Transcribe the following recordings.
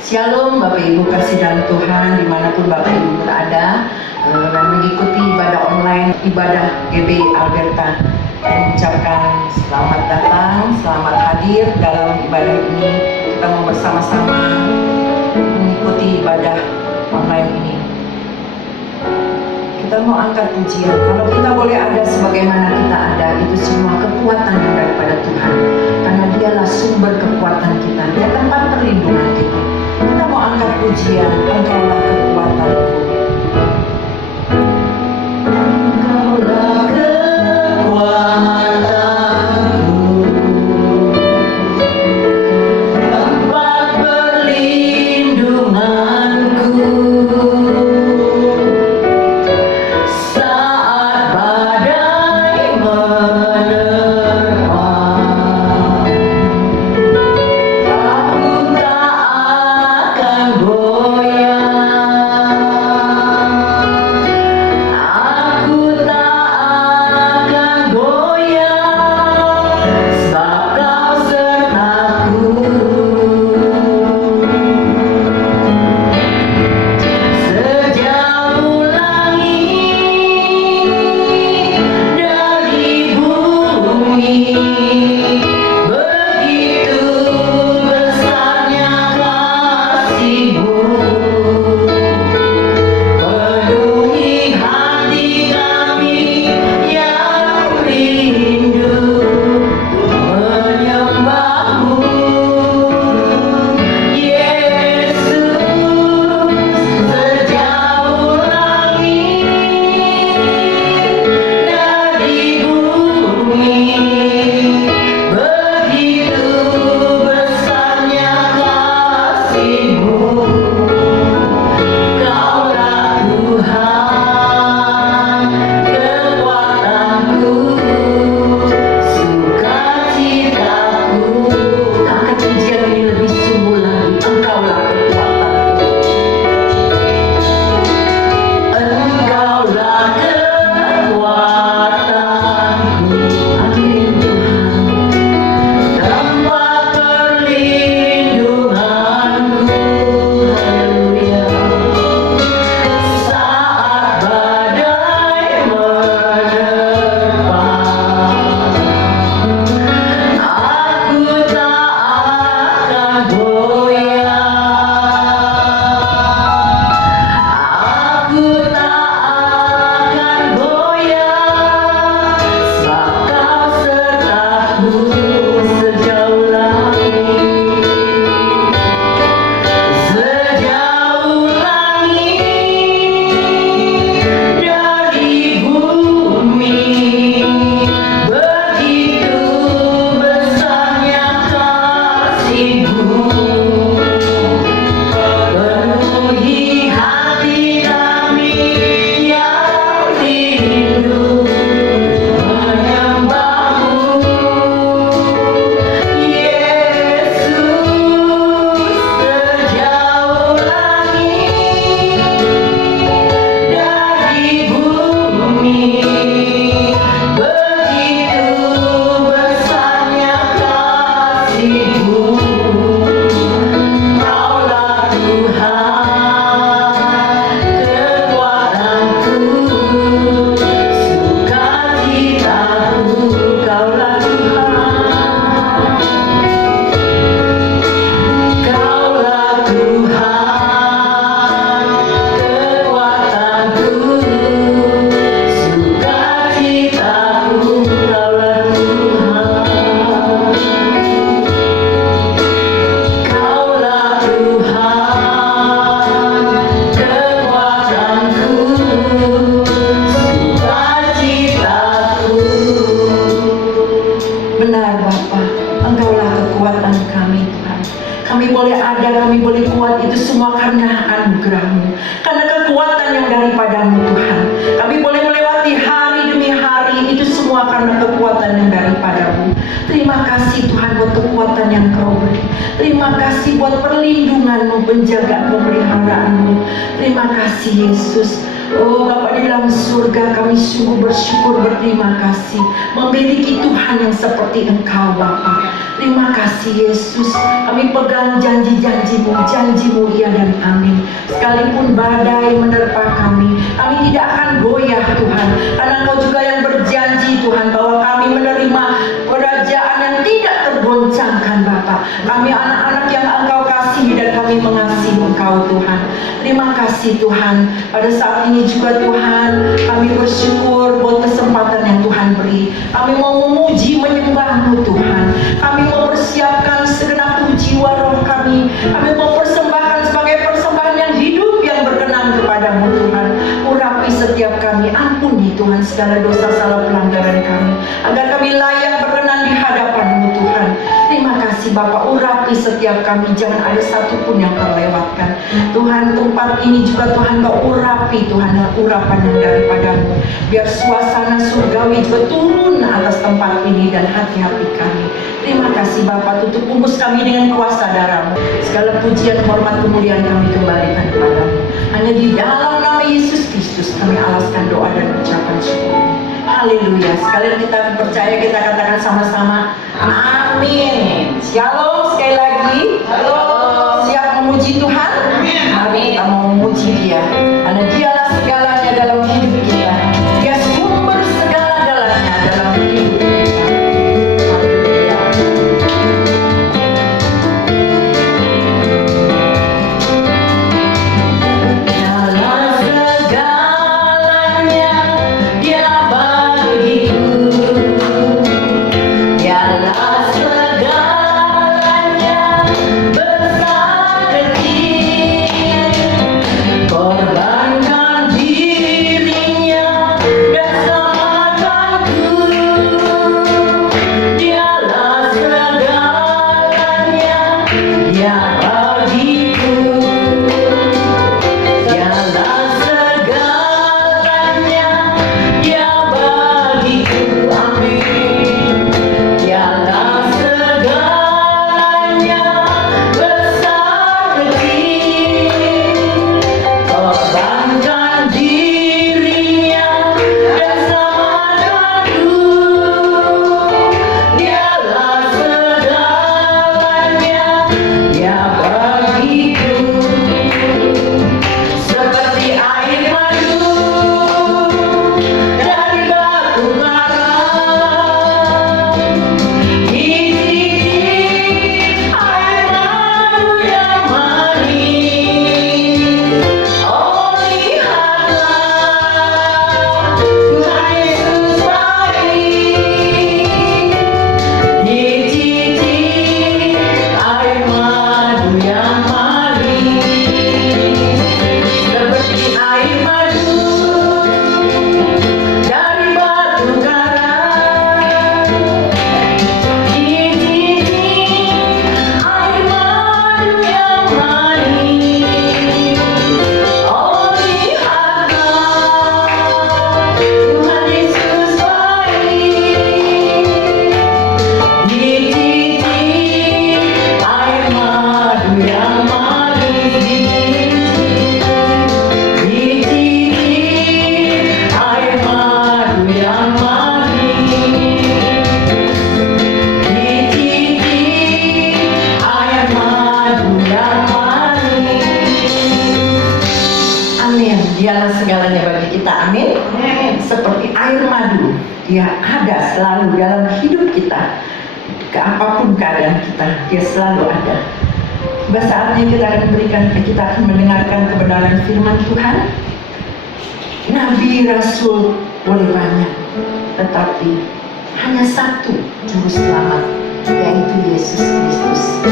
Shalom Bapak Ibu kasih dalam Tuhan dimanapun Bapak Ibu berada dan mengikuti ibadah online ibadah GB Alberta. Mengucapkan selamat datang, selamat hadir dalam ibadah ini. Kita mau bersama-sama mengikuti ibadah online ini. Kita mau angkat pujian. Kalau kita boleh ada sebagaimana kita ada, itu semua kekuatan yang daripada Tuhan. Karena dialah sumber kekuatan kita, dia tempat perlindungan kita. Kita mau angkat pujian, Engkaulah kekuatanku. Engkaulah kekuatanku, tempat perlindunganku. Saat badai menerpa, aku tak akan goyah. Aku tak akan goyah, sebab Kau sertaku. Sejauh langit dari bumi, begitu besarnya kasih-Mu. Penuhi hati kami yang rindu menyembah-Mu, Yesus. Sejauh langit dari bumi, begitu besarnya kasih-Mu. Kaulah Tuhan, kekuatanku, sukacitaku. Angkat pujian ini lebih sungguh lagi. Engkaulah kekuatanku. Engkaulah kekuatanku. Amin Tuhan. Tempat perlindunganku. Haleluya. Saat badai menerpa, aku tak akan goyah. Aku tak akan goyah, sebab Kau sertaku. Sejauh langit, sejauh langit dari bumi, begitu besarnya kasih-Mu. Penuhi hati kami yang rindu menyembah-Mu, Yesus. Sejauh langit dari bumi, begitu besarnya kasih-Mu. Kaulah Tuhan, kekuatanku, sukacitaku. Kaulah Tuhan, Kaulah Tuhan, kekuatanku, sukacitaku. Kaulah Tuhan, Kaulah Tuhan, kekuatanku, sukacitaku. Benar Bapa, Engkaulah kekuatan kami Tuhan. Kami boleh ada, kami boleh kuat, itu semua karena anugerah-Mu, karena kekuatan yang daripada-Mu Tuhan. Kami boleh melewati hari demi hari, itu semua karena kekuatan yang daripada-Mu. Terima kasih Tuhan buat kekuatan yang Kau beri. Terima kasih buat perlindungan-Mu, penjagaan, pemeliharaan-Mu. Terima kasih Yesus. Oh Bapa di dalam surga, kami sungguh bersyukur, berterima kasih memiliki Tuhan yang seperti Engkau Bapa. Terima kasih Yesus, kami pegang janji-janji-Mu, janji-Mu iya dan amin. Sekalipun badai menerpa kami tidak akan goyah Tuhan, karena Engkau juga yang berjanji Tuhan bahwa kami menerima kerajaan yang tidak tergoncangkan Bapa. Kami anak-anak yang Engkau kasihi dan kami mengasihi Engkau Tuhan. Terima kasih Tuhan, pada saat ini juga Tuhan kami bersyukur buat kesempatan yang Tuhan beri. Kami mau memuji menyembah-Mu Tuhan. Kami mau persiapkan segenap jiwa roh kami. Kami mau persembahkan sebagai persembahan yang hidup yang berkenan kepada-Mu Tuhan. Urapi setiap kami, ampuni Tuhan segala dosa salah pelanggaran kami, agar kami layak berkenan di hadapan-Mu Tuhan. Terima kasih Bapak, urapi setiap kami, jangan ada satupun yang terlewatkan Tuhan. Tempat ini juga Tuhan Kau urapi Tuhan, urapan yang daripada-Mu. Biar suasana surgawi juga turun atas tempat ini dan hati-hati kami. Terima kasih Bapak, tutup bungkus kami dengan kuasa darah-Mu. Segala pujian, hormat, kemuliaan kami kembalikan kepada-Mu. Hanya di dalam nama Yesus Kristus kami alaskan doa dan ucapan syukur. Haleluya. Sekalian kita percaya, kita katakan sama-sama amin. Shalom sekali lagi. Halo. Siap memuji Tuhan? Mari kita mau memuji Dia, karena Dialah segalanya dalam hidup kita. Dia sumber segala-galanya dalam hidup kita. Dialah segalanya bagi kita, amin. Seperti air madu, Dia ada selalu dalam hidup kita. Ke apapun keadaan kita, Dia selalu ada. Saatnya kita akan mendengarkan kebenaran firman Tuhan. Nabi Rasul boleh banyak, tetapi hanya satu juru selamat, yaitu Yesus Kristus.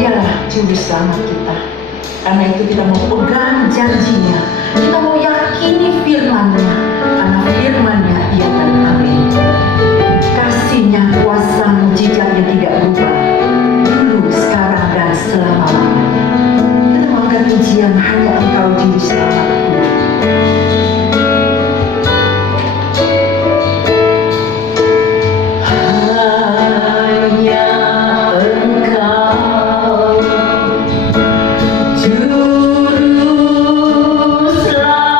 Dialah juru selamat kita. Karena itu kita mau pegang janjinya, kita mau yakini firman-Nya, karena firman-Nya iya dan amin. Kasih-Nya, kuasa, mujizatnya tidak berubah, dulu, sekarang, dan selama-lamanya. Kita mau angkat pujian, hanya Engkau juru selamatku. Juru selamatku.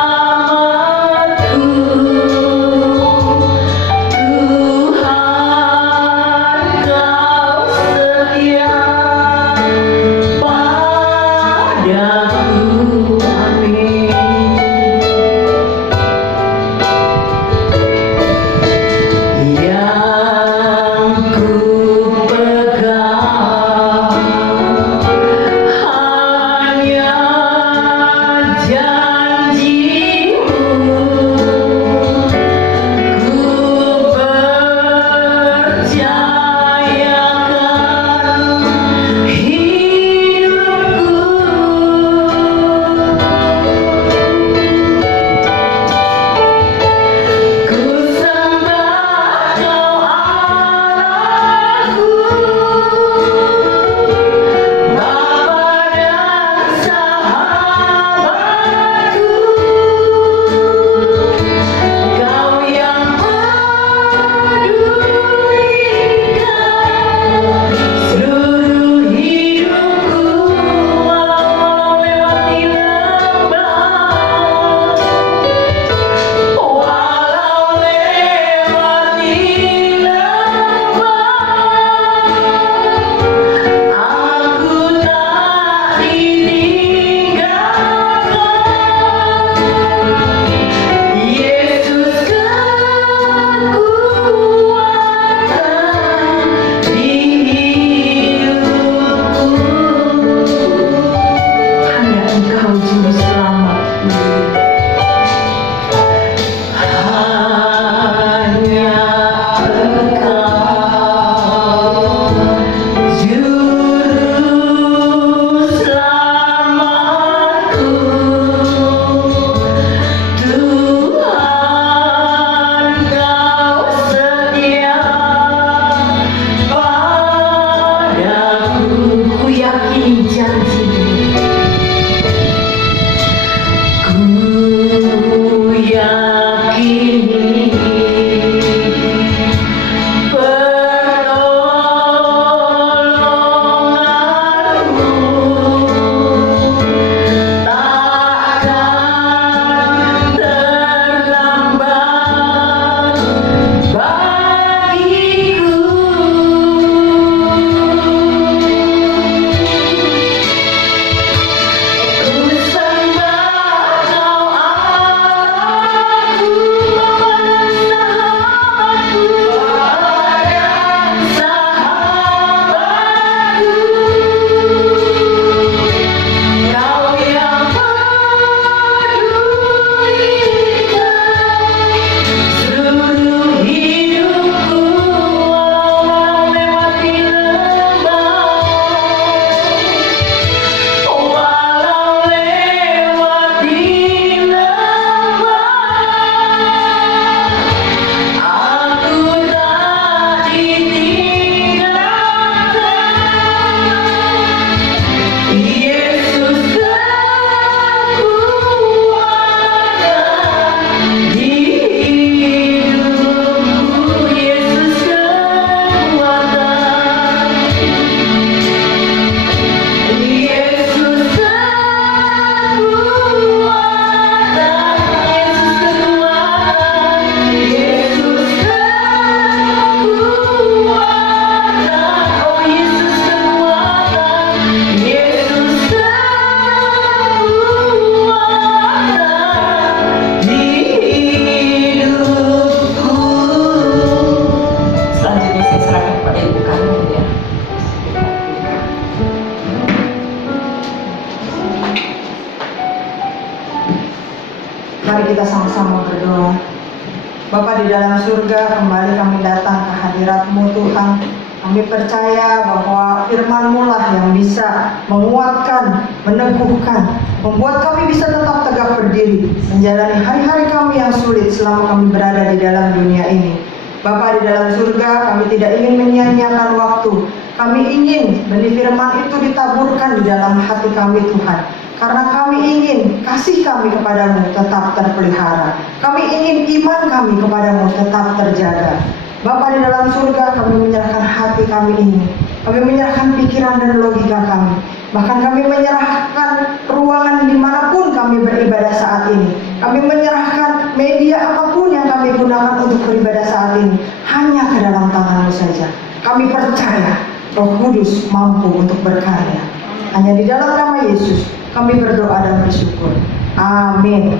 di dalam surga, kembali kami datang ke hadirat-Mu Tuhan. Kami percaya bahwa firman-Mu lah yang bisa menguatkan, meneguhkan, membuat kami bisa tetap tegak berdiri, menjalani hari-hari kami yang sulit selama kami berada di dalam dunia ini. Bapa di dalam surga, kami tidak ingin menyia-nyiakan waktu. Kami ingin benih firman itu ditaburkan di dalam hati kami Tuhan. Karena kami ingin kasih kami kepadamu tetap terpelihara. Kami ingin iman kami kepadamu tetap terjaga. Bapa di dalam surga, kami menyerahkan hati kami ini. Kami menyerahkan pikiran dan logika kami. Bahkan kami menyerahkan ruangan dimanapun kami beribadah saat ini. Kami menyerahkan media apapun yang kami gunakan untuk beribadah saat ini. Hanya ke dalam tangan-Mu saja. Kami percaya Roh Kudus mampu untuk berkarya. Hanya di dalam nama Yesus kami berdoa dan bersyukur. Amin.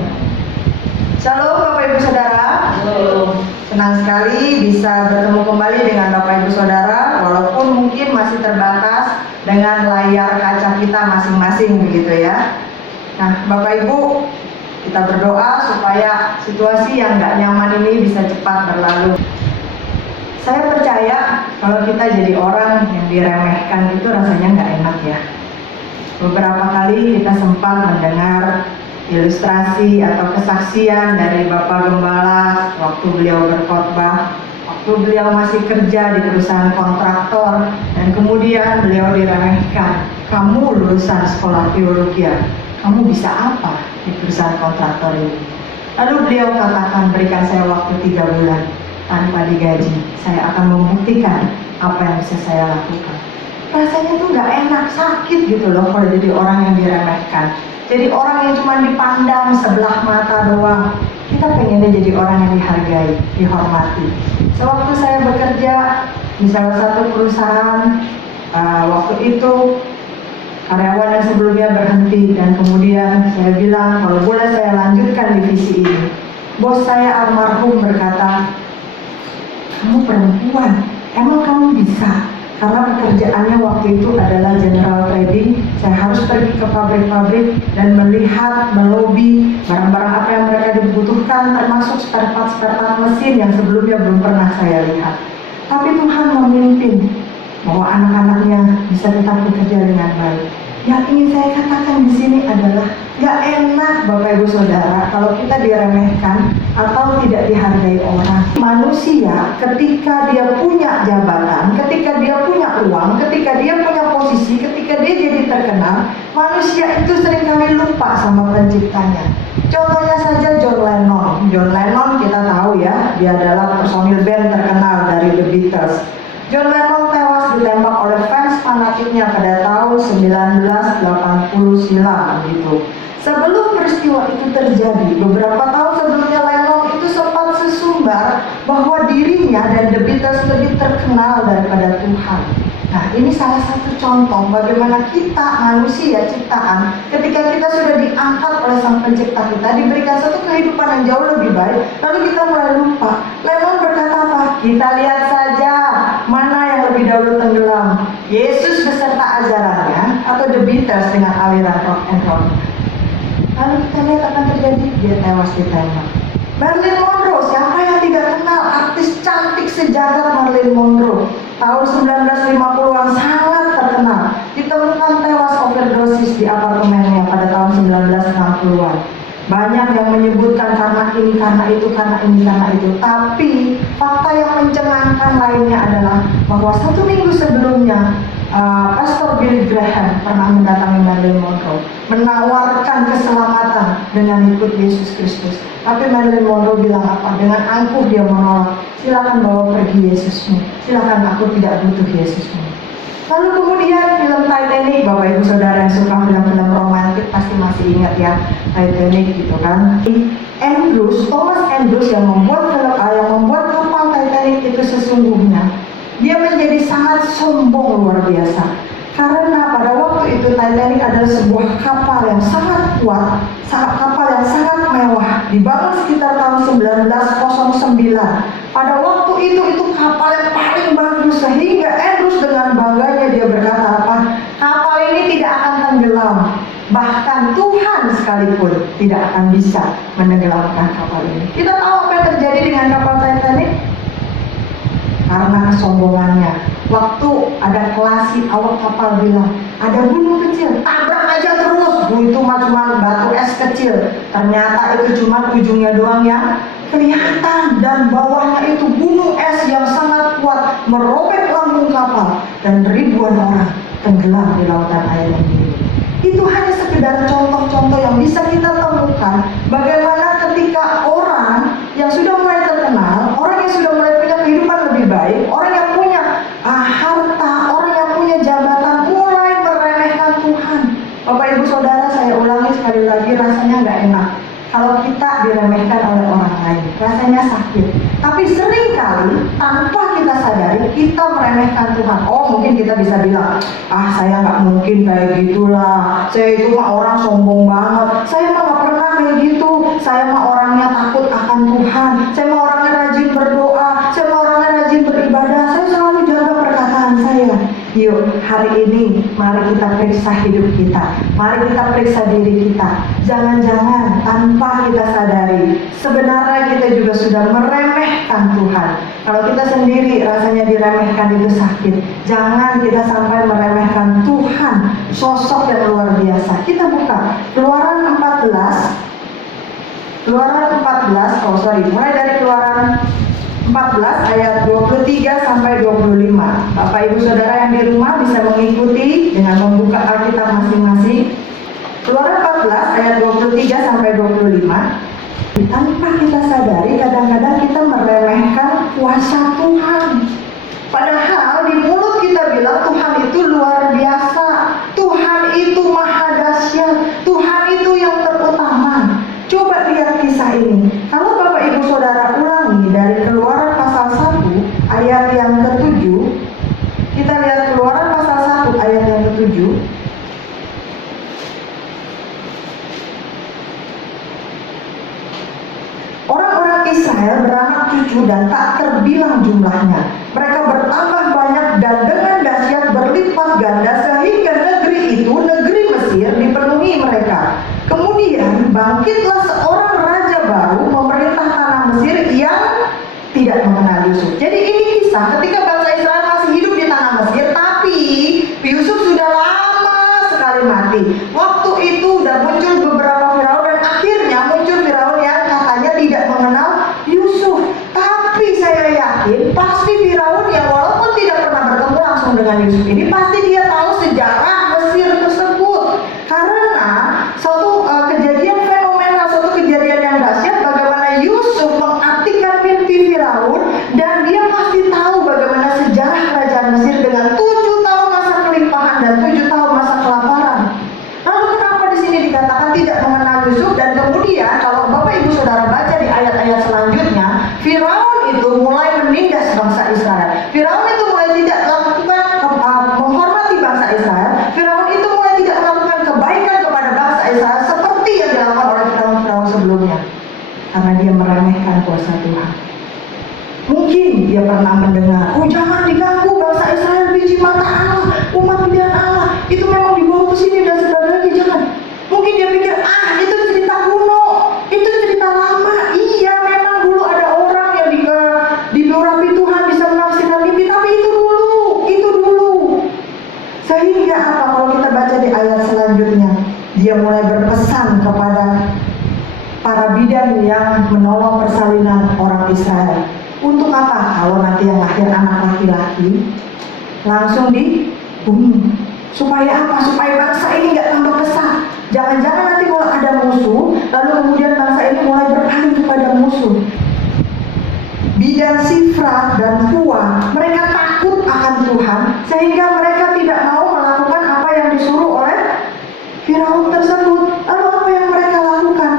Shalom Bapak Ibu Saudara. Senang sekali bisa bertemu kembali dengan Bapak Ibu Saudara, walaupun mungkin masih terbatas dengan layar kaca kita masing-masing begitu ya. Nah Bapak Ibu, kita berdoa supaya situasi yang gak nyaman ini bisa cepat berlalu. Saya percaya kalau kita jadi orang yang diremehkan itu rasanya gak enak ya. Beberapa kali kita sempat mendengar ilustrasi atau kesaksian dari Bapak Gembala waktu beliau berkhotbah, waktu beliau masih kerja di perusahaan kontraktor, dan kemudian beliau diremehkan. Kamu lulusan sekolah teologi, kamu bisa apa di perusahaan kontraktor ini? Lalu beliau katakan, berikan saya waktu 3 bulan tanpa digaji, saya akan membuktikan apa yang bisa saya lakukan. Rasanya tuh gak enak, sakit gitu loh kalau jadi orang yang diremehkan. Jadi orang yang cuma dipandang sebelah mata doang. Kita pengennya jadi orang yang dihargai, dihormati. Sewaktu saya bekerja di salah satu perusahaan, waktu itu karyawan yang sebelumnya berhenti, dan kemudian saya bilang kalau boleh saya lanjutkan divisi ini. Bos saya almarhum berkata, kamu perempuan, emang kamu bisa? Karena pekerjaannya waktu itu adalah general trading, saya harus pergi ke pabrik-pabrik dan melihat, melobi barang-barang apa yang mereka dibutuhkan, termasuk spare part mesin yang sebelumnya belum pernah saya lihat. Tapi Tuhan memimpin bahwa anak-anaknya bisa tetap bekerja dengan baik. Yang ingin saya katakan di sini adalah gak enak Bapak Ibu Saudara kalau kita diremehkan atau tidak dihargai orang. Manusia ketika dia punya jabatan, ketika dia punya uang, ketika dia punya posisi, ketika dia jadi terkenal, manusia itu seringkali lupa sama penciptanya. Contohnya saja John Lennon. John Lennon kita tahu ya, dia adalah personil band terkenal dari The Beatles. John Lennon tewas ditembak oleh fans fanatiknya pada tahun 1989 gitu. Sebelum peristiwa itu terjadi, beberapa tahun sebelumnya Lennon itu sempat sesumbar bahwa dirinya dan The Beatles lebih terkenal daripada Tuhan. Nah, ini salah satu contoh bagaimana kita manusia ciptaan, ketika kita sudah diangkat oleh Sang Pencipta kita, diberikan satu kehidupan yang jauh lebih baik, lalu kita mulai lupa. Lennon berkata apa? Kita lihat saja mana yang lebih dahulu tenggelam, Yesus beserta ajarannya atau The Beatles dengan aliran rock and roll. Lalu kita lihat apa yang terjadi, dia tewas ditembak. Marilyn Monroe, siapa yang tidak kenal artis cantik sejagat Marilyn Monroe? Tahun 1950-an sangat terkenal, ditemukan tewas overdosis di apartemennya pada tahun 1960-an. Banyak yang menyebutkan karena ini, karena itu, karena ini, karena itu. Tapi fakta yang mencengangkan lainnya adalah bahwa 1 minggu sebelumnya Pastor Billy Graham pernah mendatangi Marilyn Monroe, menawarkan keselamatan dengan ikut Yesus Kristus. Tapi Marilyn Monroe bilang apa? Dengan angkuh dia menolak. Silakan bawa pergi Yesusmu. Silakan, aku tidak butuh Yesusmu. Lalu kemudian film Titanic, Bapak Ibu Saudara yang suka film-film romantis pasti masih ingat ya Titanic gitu kan. Thomas Andrews yang membuat kapal Titanic itu sesungguhnya dia menjadi sangat sombong luar biasa. Karena pada waktu itu Titanic adalah sebuah kapal yang sangat kuat, kapal yang sangat mewah, dibangun sekitar tahun 1909. Pada waktu itu kapal yang paling bagus, sehingga Andrews dengan bangganya dia berkata apa? Kapal ini tidak akan tenggelam. Bahkan Tuhan sekalipun tidak akan bisa menenggelamkan kapal ini. Kita tahu apa yang terjadi dengan kapal Titanic? Karena kesombongannya. Waktu ada kelasi, awak kapal bilang, ada gunung kecil, tabrak aja terus. Itu cuma batu es kecil. Ternyata itu cuma ujungnya doang yang kelihatan, dan bawahnya itu gunung es yang sangat kuat merobek lambung kapal, dan ribuan orang tenggelam di lautan air yang biru. Itu hanya sekedar contoh-contoh yang bisa kita temukan bagaimana ketika orang yang sudah mulai terkenal, orang yang sudah mulai punya kehidupan lebih baik, orang yang punya harta, orang yang punya jabatan mulai meremehkan Tuhan. Bapak Ibu Saudara, saya ulangi sekali lagi, rasanya nggak enak kalau kita diremehkan oleh orang lain, rasanya sakit. Tapi seringkali tanpa kita sadari kita meremehkan Tuhan. Oh, mungkin kita bisa bilang, saya nggak mungkin kayak gitulah, saya itu mah orang sombong banget, saya mah nggak pernah kayak gitu, saya mah orangnya takut akan Tuhan, saya mah orangnya rajin berdoa, saya mah orangnya rajin beribadah, saya selalu jaga perkataan saya. Yuk, hari ini mari kita periksa hidup kita, mari kita periksa diri kita. Jangan-jangan tanpa kita sadari sebenarnya kita juga sudah meremehkan Tuhan. Kalau kita sendiri rasanya diremehkan itu sakit, jangan kita sampai meremehkan Tuhan, sosok yang luar biasa. Kita buka Keluaran 14, mulai dari Keluaran 14 ayat 23 sampai 25. Bapak Ibu Saudara yang di rumah bisa mengikuti dengan membuka Alkitab masing-masing. Keluaran 14 ayat 23 sampai 25. Tanpa kita sadari kadang-kadang kita meremehkan kuasa Tuhan. Padahal di mulut kita bilang Tuhan itu luar biasa, Tuhan itu maha dahsyat, Tuhan itu yang terutama. Coba lihat kisah ini. Kalau Bapak Ibu Saudara ulangi dari Keluaran pasal 1 ayat yang ke-7, kita lihat Keluaran pasal 1 ayat yang ke-7. Orang-orang Israel beranak cucu dan tak terbilang jumlahnya. Mereka bertambah banyak dan dengan dahsyat berlipat ganda, sehingga negeri itu, negeri Mesir, dipenuhi mereka. Kemudian bangkitlah seorang raja baru memerintah tanah Mesir yang tidak mengenal Yusuf. Jadi ini kisah ketika bangsa Israel masih hidup di tanah Mesir, tapi Yusuf sudah lama sekali mati. Waktu itu udah muncul beberapa Firaun, dan akhirnya muncul Firaun yang katanya tidak mengenal Yusuf. Tapi saya yakin pasti Firaun yang walaupun tidak pernah bertemu langsung dengan Yusuf ini, pasti dia tahu sejarah Mesir tersebut. Karena suatu kejadian fenomenal, suatu kejadian yang dahsyat, bagaimana Yusuf mengartikan mimpi Firaun, dan dia pasti tahu bagaimana sejarah kerajaan Mesir dengan 7 tahun masa kelimpahan dan 7 tahun masa kelaparan. Lalu kenapa di sini dikatakan tidak mengenal Yusuf? Dan kemudian kalau Bapak Ibu Saudara baca di ayat-ayat selanjutnya, Firaun itu mulai menindas bangsa Israel. Firaun itu mulai tidak melakukan menghormati bangsa Israel. Firaun itu mulai tidak melakukan kebaikan kepada bangsa Israel seperti yang dilakukan oleh Firaun sebelumnya, karena dia meremehkan kuasa Tuhan. Mungkin dia pernah mendengar, jangan diganggu bangsa Israel, biji mata Allah, umat pilihan Allah, itu memang dibawa ke sini dan sebagainya, jangan. Mungkin dia pikir, itu cerita kuno, itu cerita lama. Iya, memang dulu ada orang yang diurapi Tuhan bisa menafsirkan mimpi, tapi itu dulu. Sehingga apa? Kalau kita baca di ayat selanjutnya, dia mulai berpesan kepada para bidan yang menolong persalinan orang Israel. Untuk apa? Kalau nanti yang lahir anak laki-laki langsung dibunuh. Supaya apa? Supaya bangsa ini nggak tambah besar. Jangan-jangan nanti kalau ada musuh, lalu kemudian bangsa ini mulai berpaling kepada musuh. Bidan Sifra dan Pua, mereka takut akan Tuhan, sehingga mereka tidak mau melakukan apa yang disuruh oleh Firaun tersebut. Lalu apa yang mereka lakukan?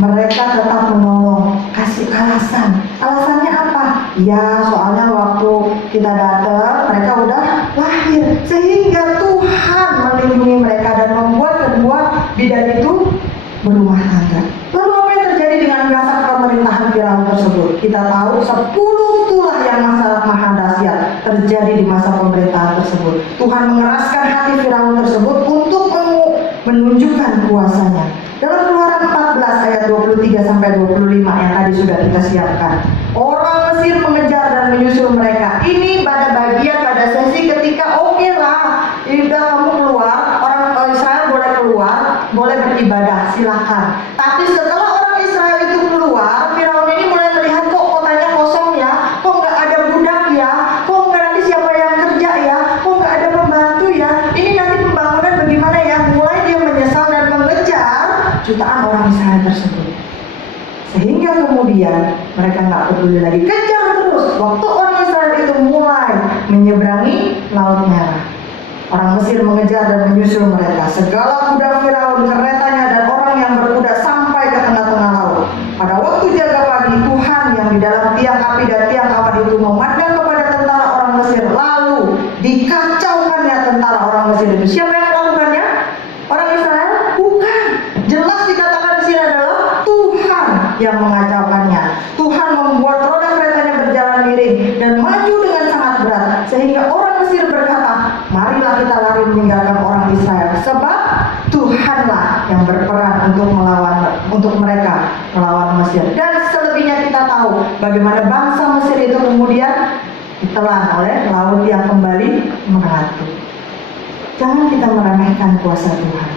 Mereka tetap menolong, kasih alasan. Alasannya apa? Ya, soalnya waktu kita datang, mereka udah lahir, sehingga Tuhan melindungi mereka dan membuat kedua bidan itu berumah tangga. Lalu apa yang terjadi dengan masa pemerintahan Firaun tersebut? Kita tahu 10 tulah yang maha dahsyat terjadi di masa pemerintahan tersebut. Tuhan mengeraskan hati Firaun tersebut untuk menunjukkan kuasanya. Dalam Keluaran 14 ayat 23 sampai 25 yang tadi sudah kita siapkan. Orang Mesir mengejar dan menyusul mereka. Ini pada sesi ketika oke lah, udah kamu keluar, orang Israel boleh keluar, boleh beribadah, silakan. Tapi setelah orang Israel itu keluar, Firaun ini mulai melihat kok kotanya kosong ya, kok nggak ada budak ya, kok nggak nanti siapa yang kerja ya, kok nggak ada pembantu ya, ini nanti pembangunan bagaimana ya. Mulai dia menyesal dan mengejar jutaan orang Israel tersebut. Sehingga kemudian mereka nggak peduli lagi, kejar terus. Waktu orang Israel itu mulai menyeberangi Laut Merah, orang Mesir mengejar dan menyusul mereka. Segala kuda Firaun, keretanya, dan orang yang berkuda sampai ke tengah-tengah laut. Pada waktu jaga pagi, Tuhan yang di dalam tiang api dan tiang awan itu memandang kepada tentara orang Mesir, lalu dikacaukannya tentara orang Mesir itu. Siapa yang melakukannya? Orang Israel? Bukan. Jelas dikatakan di sini adalah Tuhan yang mengacaukannya. Tuhan membuat roda keretanya berjalan miring dan maju dengan sangat berat, sehingga orang Mesir berkata, marilah kita lari meninggalkan orang Israel, sebab Tuhanlah yang berperang untuk mereka melawan Mesir. Dan selebihnya kita tahu bagaimana bangsa Mesir itu kemudian ditelan oleh laut yang kembali mengatur. Jangan kita meremehkan kuasa Tuhan.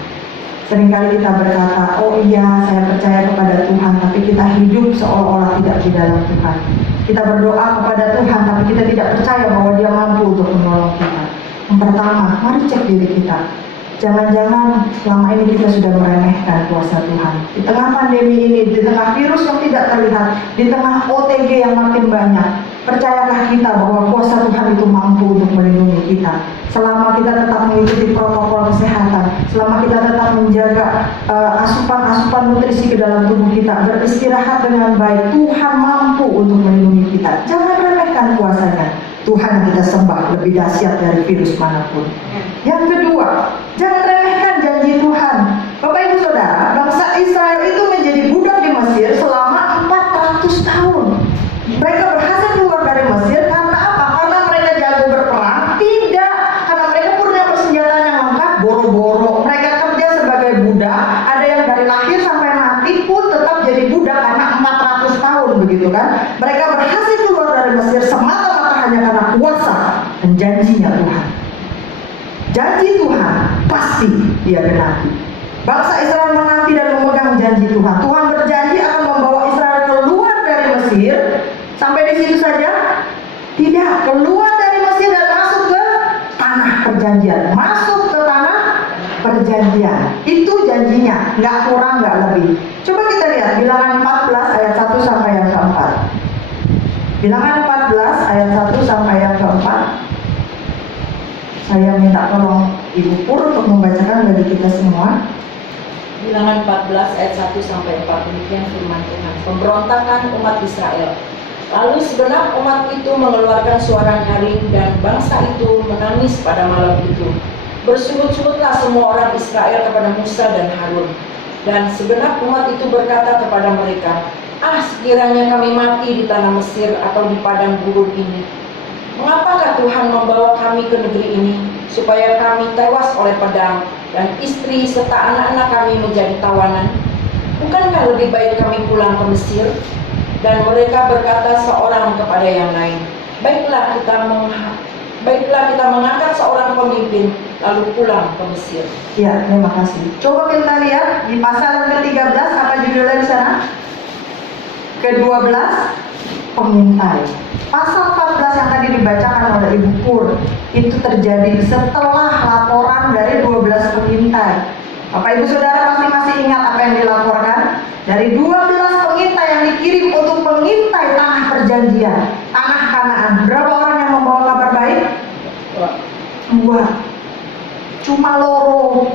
Seringkali kita berkata, oh iya saya percaya kepada Tuhan, tapi kita hidup seolah-olah tidak di dalam Tuhan. Kita berdoa kepada Tuhan, tapi kita tidak percaya bahwa Dia mampu untuk menolong kita. Yang pertama, mari cek diri kita. Jangan-jangan selama ini kita sudah meremehkan kuasa Tuhan. Di tengah pandemi ini, di tengah virus yang tidak terlihat, di tengah OTG yang makin banyak, percayakah kita bahwa kuasa Tuhan itu mampu untuk melindungi kita? Selama kita tetap mengikuti protokol kesehatan, selama kita tetap menjaga asupan-asupan nutrisi ke dalam tubuh kita, beristirahat dengan baik, Tuhan mampu untuk melindungi kita. Jangan remehkan kuasanya. Tuhan yang kita sembah lebih dahsyat dari virus manapun. Yang kedua, jangan remehkan janji Tuhan. Bapak Ibu Saudara, bangsa Israel itu menjadi budak di Mesir selama 400 tahun. Mereka berhasil keluar dari Mesir karena apa? Karena mereka jago berperang? Tidak, karena mereka punya persenjataan yang lengkap, boro-boro. Mereka kerja sebagai budak, ada yang dari lahir sampai mati pun tetap jadi budak karena 400 tahun, begitu kan? Mereka berhasil keluar dari Mesir semata-mata hanya karena kuasa dan janjinya Tuhan. Janji Tuhan pasti Dia genapi. Bangsa Israel menanti dan memegang janji Tuhan. Tuhan berjanji akan membawa Israel keluar dari Mesir. Sampai di situ saja? Tidak, keluar dari Mesir dan masuk ke tanah perjanjian. Masuk ke tanah perjanjian. Itu janjinya, nggak kurang, nggak lebih. Coba kita lihat Bilangan 14 ayat 1 sampai yang keempat. Bilangan 14 ayat 1 sampai yang keempat. Saya minta tolong Ibu Pur untuk membacakan bagi kita semua. Bilangan 14 ayat 1 sampai 4, demikian firman Tuhan. Pemberontakan umat Israel. Lalu segenap umat itu mengeluarkan suara nyaring dan bangsa itu menangis pada malam itu. Bersungut-sungutlah semua orang Israel kepada Musa dan Harun. Dan segenap umat itu berkata kepada mereka, sekiranya kami mati di tanah Mesir atau di padang gurun ini. Mengapakah Tuhan membawa kami ke negeri ini, supaya kami tewas oleh pedang, dan istri serta anak-anak kami menjadi tawanan? Bukankah lebih baik kami pulang ke Mesir? Dan mereka berkata seorang kepada yang lain, Baiklah kita mengangkat seorang pemimpin, lalu pulang ke Mesir. Ya, terima kasih. Coba kita lihat di pasal ke-13, apa judulnya di sana? Ke-12, pengintai. Pasal 14 yang tadi dibacakan oleh Ibu Pur itu terjadi setelah laporan dari 12 pengintai. Bapak Ibu Saudara pasti masih ingat apa yang dilaporkan? Dari 12 pengintai yang dikirim untuk mengintai tanah perjanjian, tanah Kanaan. Berapa orang yang membawa kabar baik? 2. Cuma loro.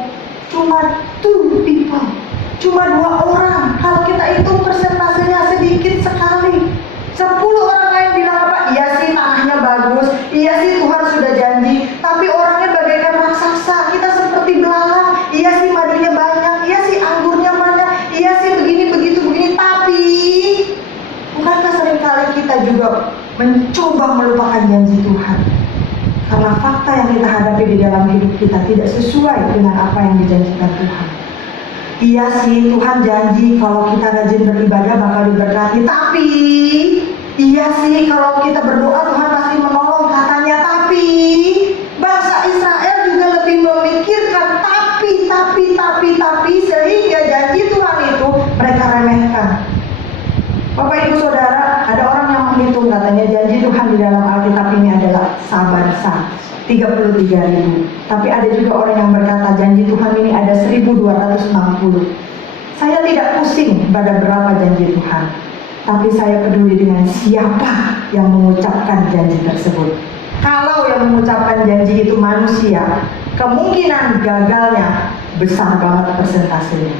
Cuma 2 people. Cuma 2 orang. Kalau kita hitung persentasenya sedikit sekali. 10 orang lain bilang apa? Iya sih tanahnya bagus, iya sih Tuhan sudah janji, tapi orangnya bagaikan raksasa, kita seperti belalang. Iya sih madunya banyak, iya sih anggurnya banyak, iya sih begini begitu begini. Tapi bukankah seringkali kita juga mencoba melupakan janji Tuhan? Karena fakta yang kita hadapi di dalam hidup kita tidak sesuai dengan apa yang dijanjikan Tuhan. Iya sih, Tuhan janji kalau kita rajin beribadah bakal diberkati. Tapi, iya sih kalau kita berdoa Tuhan pasti menolong katanya. Tapi, bangsa Israel juga lebih memikirkan tapi sehingga janji Tuhan itu mereka remehkan. Bapak Ibu Saudara, ada orang yang menghitung katanya janji Tuhan di dalam Alkitab ini adalah sabarsa 33.000. Tapi ada juga orang yang berkata janji Tuhan ini ada 1.260. Saya tidak pusing pada berapa janji Tuhan, tapi saya peduli dengan siapa yang mengucapkan janji tersebut. Kalau yang mengucapkan janji itu manusia, kemungkinan gagalnya besar banget persentasenya.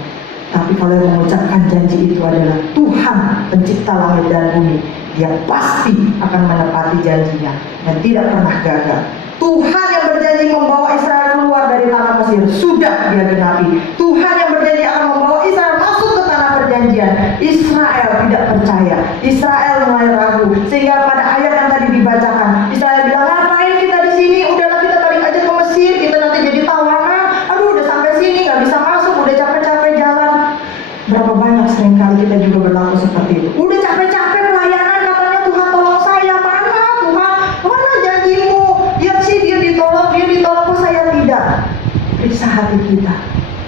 Tapi kalau yang mengucapkan janji itu adalah Tuhan pencipta langit dan bumi, dia pasti akan menepati janjinya dan tidak pernah gagal. Tuhan yang berjanji membawa Israel keluar dari tanah Mesir sudah dia genapi. Tuhan yang berjanji akan membawa Israel masuk ke tanah perjanjian, Israel tidak percaya. Israel mulai ragu, sehingga pada ayat yang tadi dibacakan, Israel bilang, ngapain kita di sini? Udahlah kita balik aja ke Mesir, kita nanti jadi tawanan. Aduh, udah sampai sini nggak bisa masuk, udah capek-capek jalan. Berapa banyak seringkali kita juga berlaku seperti itu. Udah capek-capek pelayanan, katanya Tuhan tolong saya, mana Tuhan? Mana janjimu? Ya sih dia ditolong kok saya tidak. Periksa hati kita.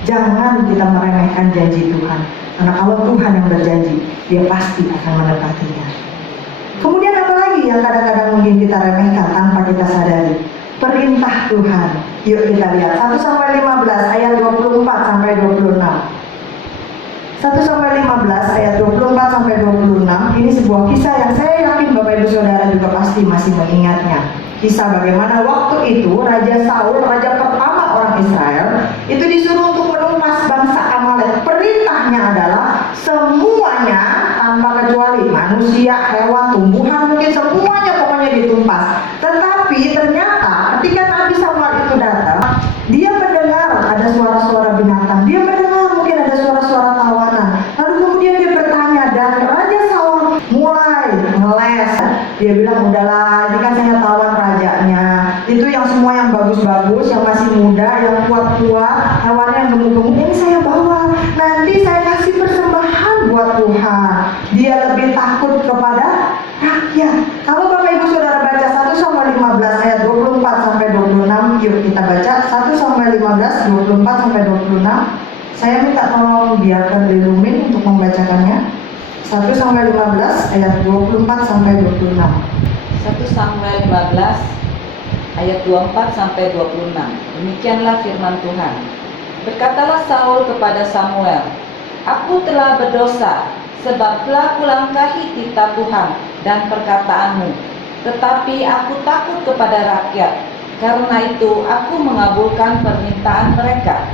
Jangan kita meremehkan janji Tuhan. Karena kalau Tuhan yang berjanji, dia pasti akan menepatinya. Kemudian apa lagi yang kadang-kadang mungkin kita remehkan tanpa kita sadari? Perintah Tuhan. Yuk kita lihat 1 sampai 15 ayat 24 sampai 26. 1 sampai 15 ayat 24 sampai 26. Ini sebuah kisah yang saya yakin Bapak Ibu Saudara juga pasti masih mengingatnya. Kisah bagaimana waktu itu Raja Saul, raja pertama orang Israel, itu disuruh untuk menumpas bangsa Amalek. Perintahnya adalah semuanya tanpa kecuali, manusia, hewan, tumbuhan, mungkin semuanya pokoknya ditumpas. Tetapi ternyata ketika Nabi Samuel itu datang, dia mendengar ada suara-suara binatang, dia mendengar mungkin ada suara-suara tawanan. Lalu kemudian dia bertanya, dan Raja Saul mulai ngeles. Dia bilang, udahlah, ini kan saya tawan rajanya. Itu yang semua yang bagus-bagus, yang masih muda, yang kuat-kuat, hewannya yang gemuk-gemuk, ini saya bawa. Nanti saya kasih persembahan buat Tuhan. Dia lebih takut kepada rakyat. Kalau Bapak Ibu Saudara baca 1 sampai 15 ayat 24 sampai 26, yuk kita baca 1 sampai 15, 24 sampai 26. Saya minta tolong biarkan Lilumin untuk membacakannya. 1 sampai 15 ayat 24 sampai 26. 1 Samuel 15 ayat 24 sampai 26. Demikianlah firman Tuhan. Berkatalah Saul kepada Samuel, aku telah berdosa sebab telah kulangkahi titah Tuhan dan perkataanmu. Tetapi aku takut kepada rakyat, karena itu aku mengabulkan permintaan mereka.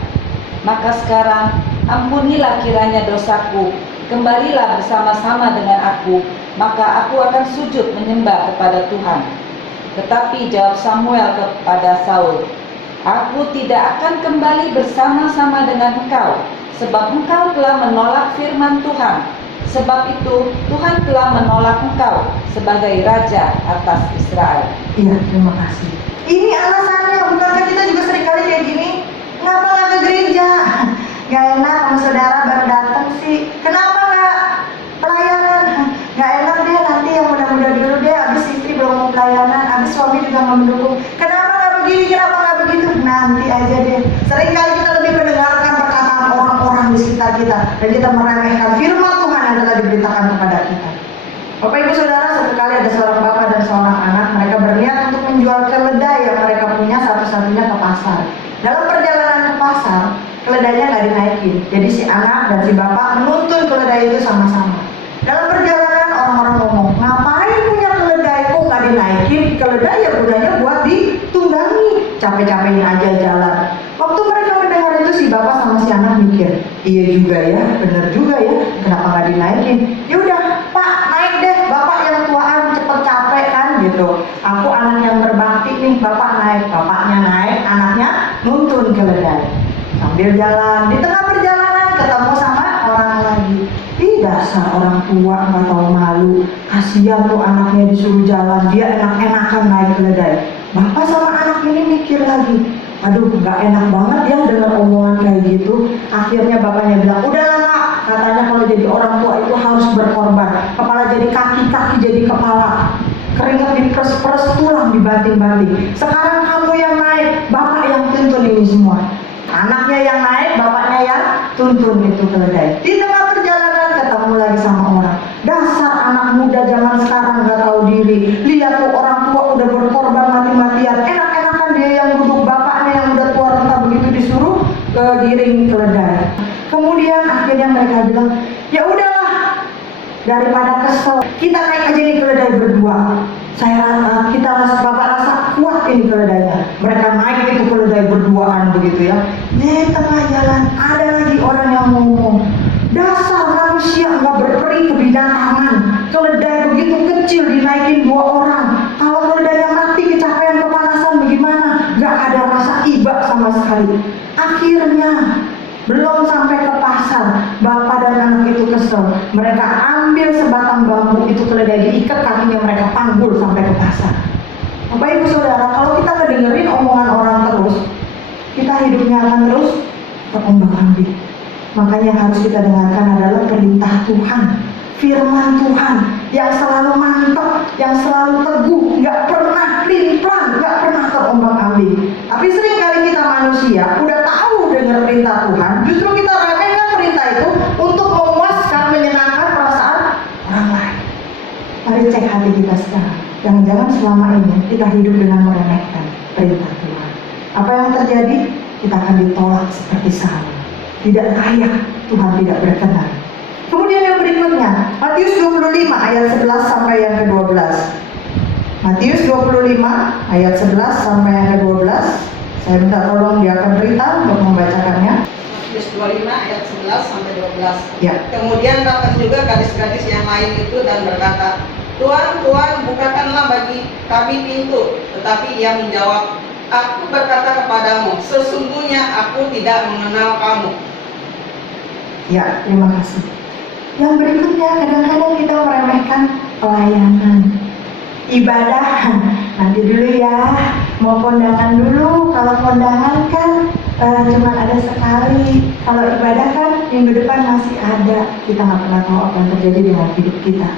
Maka sekarang ampunilah kiranya dosaku, kembalilah bersama-sama dengan aku, maka aku akan sujud menyembah kepada Tuhan. Tetapi jawab Samuel kepada Saul, aku tidak akan kembali bersama-sama dengan engkau, sebab engkau telah menolak firman Tuhan. Sebab itu Tuhan telah menolak engkau sebagai raja atas Israel. Iya, terima kasih. Ini alasannya, bukankah kita juga seringkali kayak gini? Kenapa nggak ke gereja? Gak enak sama saudara baru datang sih. Kenapa nggak pelayanan? Gak enak deh, nanti yang muda-muda dulu deh. Abis istri belum mau pelayanan, abis suami juga nggak mendukung. Kenapa nggak begini? Kenapa nggak begitu? Nanti aja deh. Seringkali kita lebih mendengarkan perkataan orang-orang di sekitar kita dan kita meremehkan firman Tuhan yang telah diberitakan kepada kita. Bapak Ibu Saudara, suatu kali ada seorang bapak dan seorang anak. Mereka berniat untuk menjual keledai yang mereka punya satu-satunya ke pasar. Dalam perjalanan ke pasar, keledainya nggak dinaikin. Jadi si anak dan si bapak menuntun keledai itu sama-sama. Dalam perjalanan orang-orang ngomong, ngapain punya keledai kok nggak dinaikin? Keledai ya gunanya buat ditunggangi. Capek-capeknya aja jalan. Waktu mereka mendengar itu si bapak sama si anak mikir, iya juga ya, bener juga ya, kenapa nggak dinaikin? Yaudah pak, naik deh, bapak yang tuaan cepet capek kan gitu. Aku anak yang berbakti nih, bapak naik, bapaknya naik, anaknya nuntun keledai. Sambil jalan, di tengah perjalanan ketemu sama orang lagi. Ih, dasar orang tua nggak tahu malu. Kasihan tuh anaknya disuruh jalan, dia enak-enakan naik keledai. Bapak sama lagi. Aduh, nggak enak banget ya dengar omongan kayak gitu. Akhirnya bapaknya bilang, udahlah Kak, katanya kalau jadi orang tua itu harus berkorban. Kepala jadi kaki, kaki jadi kepala. Keringat diperes-peres, tulang dibanting-banting. Sekarang kamu yang naik, bapak yang tuntun ini semua. Anaknya yang naik, bapaknya yang tuntun itu keledai. Di tengah perjalanan ketemu lagi sama orang. Dasar anak muda zaman sekarang nggak tahu diri. Lihat tuh orang tua udah berkorban mati-matian. Enak-enakan dia yang duduk, bapaknya yang udah tua renta begitu disuruh giring keledai. Kemudian akhirnya mereka bilang, ya udahlah, daripada kesel, kita naik aja nih keledai berdua. Bapak rasa kuat ini keledainya. Mereka naik itu keledai berduaan begitu ya. Di tengah jalan ada lagi orang yang ngomong, dasar manusia nggak berperi kebinatangan. Keledai begitu kecil dinaikin 2 orang. Kalau keledai yang mati kecapean kepanasan bagaimana? Nggak ada rasa iba sama sekali. Akhirnya belum sampai ke pasar, bapak dan anak itu kesel. Mereka ambil sebatang bambu itu keledai diikat kakinya, mereka panggul sampai ke pasar. Bapak ibu saudara, kalau kita ngedengerin omongan orang terus, kita hidupnya akan terus terombang-ambing. Makanya yang harus kita dengarkan adalah perintah Tuhan, firman Tuhan yang selalu mantap, yang selalu teguh, nggak pernah pelin-pelan, nggak pernah terombang-ambing. Tapi seringkali kita manusia udah tahu dengar perintah Tuhan, justru kita remehkan perintah itu untuk memuaskan, menyenangkan perasaan orang lain. Mari cek hati kita sekarang. Jangan-jangan selama ini kita hidup dengan meremehkan perintah Tuhan. Apa yang terjadi? Kita akan ditolak seperti Saul. Tidak layak, Tuhan tidak berkenan. Kemudian yang berikutnya, Matius 25 ayat 11 sampai yang ke-12. Matius 25 ayat 11 sampai yang ke-12. Saya minta tolong diakan Rita untuk membacakannya. Matius 25 ayat 11 sampai 12. Ya. Kemudian datang juga gadis-gadis yang lain itu dan berkata, Tuhan, Tuhan, bukakanlah bagi kami pintu. Tetapi ia menjawab, aku berkata kepadamu, sesungguhnya aku tidak mengenal kamu. Ya, terima kasih. Yang berikutnya, kadang-kadang kita meremehkan pelayanan, ibadah. Nanti dulu ya, mau kondangan dulu. Kalau kondangan kan cuma ada sekali. Kalau ibadah kan minggu depan masih ada. Kita nggak pernah tahu apa yang terjadi dengan hidup kita.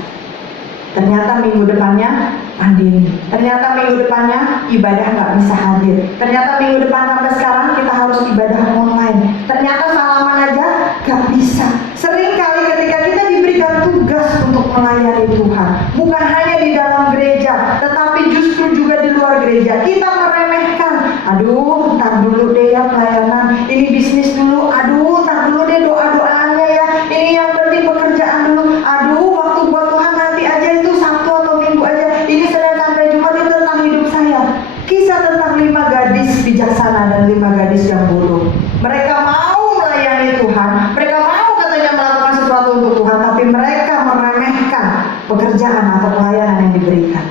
Ternyata minggu depannya pandemi. Ternyata minggu depannya ibadah nggak bisa hadir. Ternyata minggu depan sampai sekarang kita harus ibadah online. Ternyata salaman aja nggak bisa. Seringkali ketika kita diberikan tugas untuk melayani Tuhan, bukan hanya di dalam gereja, tetapi justru juga di luar gereja, kita meremehkan. Aduh, ntar dulu deh ya pelayanan. Ini bisnis dulu. Aduh, ntar dulu deh doa-doanya ya. Ini yang penting pekerjaan dulu. Aduh, waktu buat Tuhan nanti aja, itu Sabtu atau Minggu aja. Ini Senin sampai Jumat. Itu tentang hidup saya. Kisah tentang 5 gadis bijaksana dan 5 gadis yang bodoh. Mereka mau melayani Tuhan, mereka mau katanya melakukan sesuatu untuk Tuhan, tapi mereka meremehkan pekerjaan atau pelayanan yang diberikan.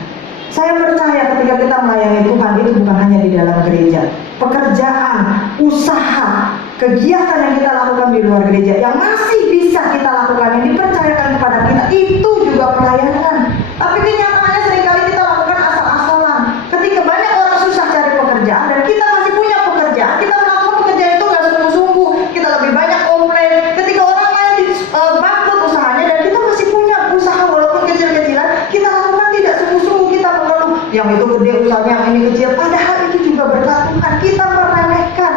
Saya percaya ketika kita melayani Tuhan itu bukan hanya di dalam gereja. Pekerjaan, usaha, kegiatan yang kita lakukan di luar gereja yang masih bisa kita lakukan, yang dipercayakan kepada kita, itu juga pelayanan. Tapi kenyataannya seringkali kita lakukan asal-asalan. Ketika banyak orang susah cari pekerjaan dan kita masih punya pekerjaan, kita melakukan pekerjaan itu gak sungguh-sungguh. Kita lebih banyak komplain. Ketika orang lain bangkrut usahanya dan kita masih punya usaha walaupun kecil-kecilan, kita lakukan tidak sungguh-sungguh. Kita mengeluh, yang itu gede usahanya, yang ini kecil. Padahal itu juga berkat Tuhan. Kita meremehkan.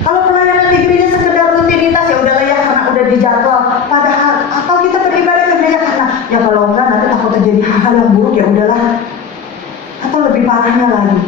Kalau pelayanan di gereja sekedar rutinitas, ya udahlah ya karena udah dijadwal. Padahal atau kita beribadah ke gereja karena ya kalau enggak nanti takut terjadi hal-hal yang buruk, ya udahlah. Atau lebih parahnya lagi,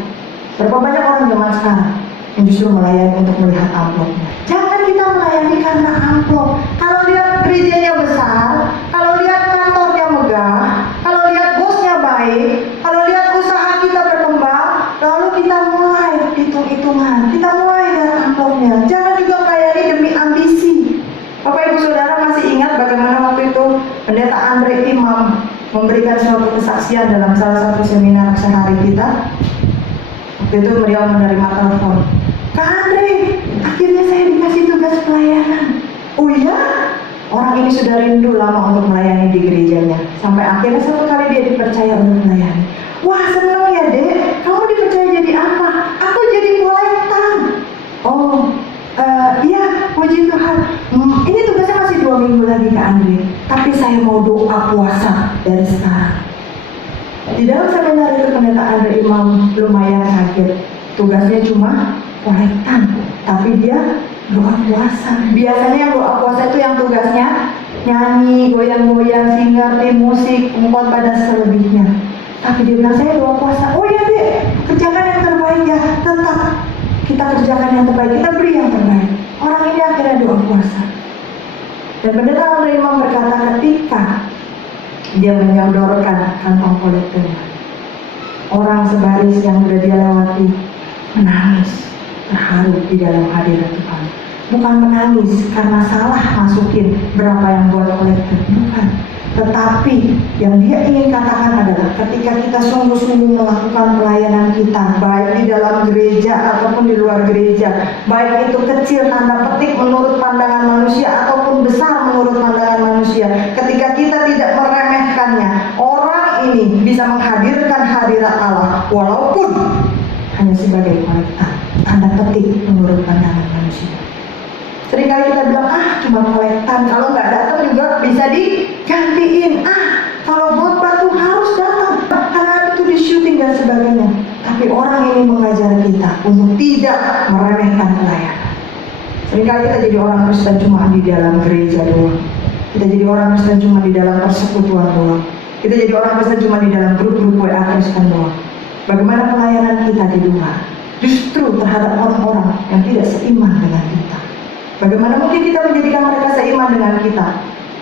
berapa banyak orang zaman sekarang yang justru melayani untuk melihat amplopnya. Jangan kita melayani karena amplop. Kalau lihat gerejanya besar, kalau lihat kantornya megah, kalau lihat bosnya baik, kalau lihat usaha kita berkembang, lalu kita mulai hitung-hitungan, kita mulai lihat amplopnya. Jangan juga melayani demi ambisi. Bapak Ibu Saudara masih ingat bagaimana waktu itu Pendeta Andre Imam memberikan suatu kesaksian dalam salah satu seminar sehari kita. Waktu itu beliau menerima telepon, Kak Andre, akhirnya saya dikasih tugas pelayanan. Oh iya? Orang ini sudah rindu lama untuk melayani di gerejanya. Sampai akhirnya satu kali dia dipercaya untuk melayani. Wah seneng ya dek, kamu dipercaya jadi apa? Aku jadi kolektor. puji Tuhan, ini tugasnya masih 2 minggu lagi Kak Andre, tapi saya mau doa puasa dari sekarang. Di dalam seminar itu pendeta Andre Imam lumayan kaget. Tugasnya cuma kolektan, tapi dia doa puasa. Biasanya yang doa puasa itu yang tugasnya nyanyi, goyang-goyang, singer, tim musik, umpat pada selebihnya. Tapi dia bilang, saya doa puasa. Oh ya deh, kerjakan yang terbaik ya. Tetap kita kerjakan yang terbaik, kita beri yang terbaik. Orang ini akhirnya doa puasa. Dan pendeta Andre Imam berkata, ketika dia menyodorkan kantong kolektornya, orang sebaris yang sudah dia lewati menangis terharu di dalam hadirat Tuhan. Bukan menangis karena salah masukin berapa yang buat kolektor, bukan. Tetapi yang dia ingin katakan adalah ketika kita sungguh-sungguh melakukan pelayanan kita, baik di dalam gereja ataupun di luar gereja, baik itu kecil tanda petik menurut pandangan manusia ataupun besar menurut pandangan manusia, ketika kita tidak meremehkannya, orang ini bisa menghadirkan hadirat Allah walaupun hanya sebagai kolektor, tanda petik menurut pandangan manusia. Seringkali kita bilang, cuma kolektan, kalau nggak datang juga bisa digantiin. Kalau khotbah tuh harus datang, karena itu di syuting dan sebagainya. Tapi orang ini mengajar kita untuk tidak meremehkan pelayanan. Seringkali kita jadi orang Kristen cuma di dalam gereja doang. Kita jadi orang Kristen cuma di dalam persekutuan doang. Kita jadi orang Kristen cuma di dalam grup-grup WA Kristen doang. Bagaimana pelayanan kita di luar? Justru terhadap orang-orang yang tidak seiman dengan kita. Bagaimana mungkin kita menjadikan mereka seiman dengan kita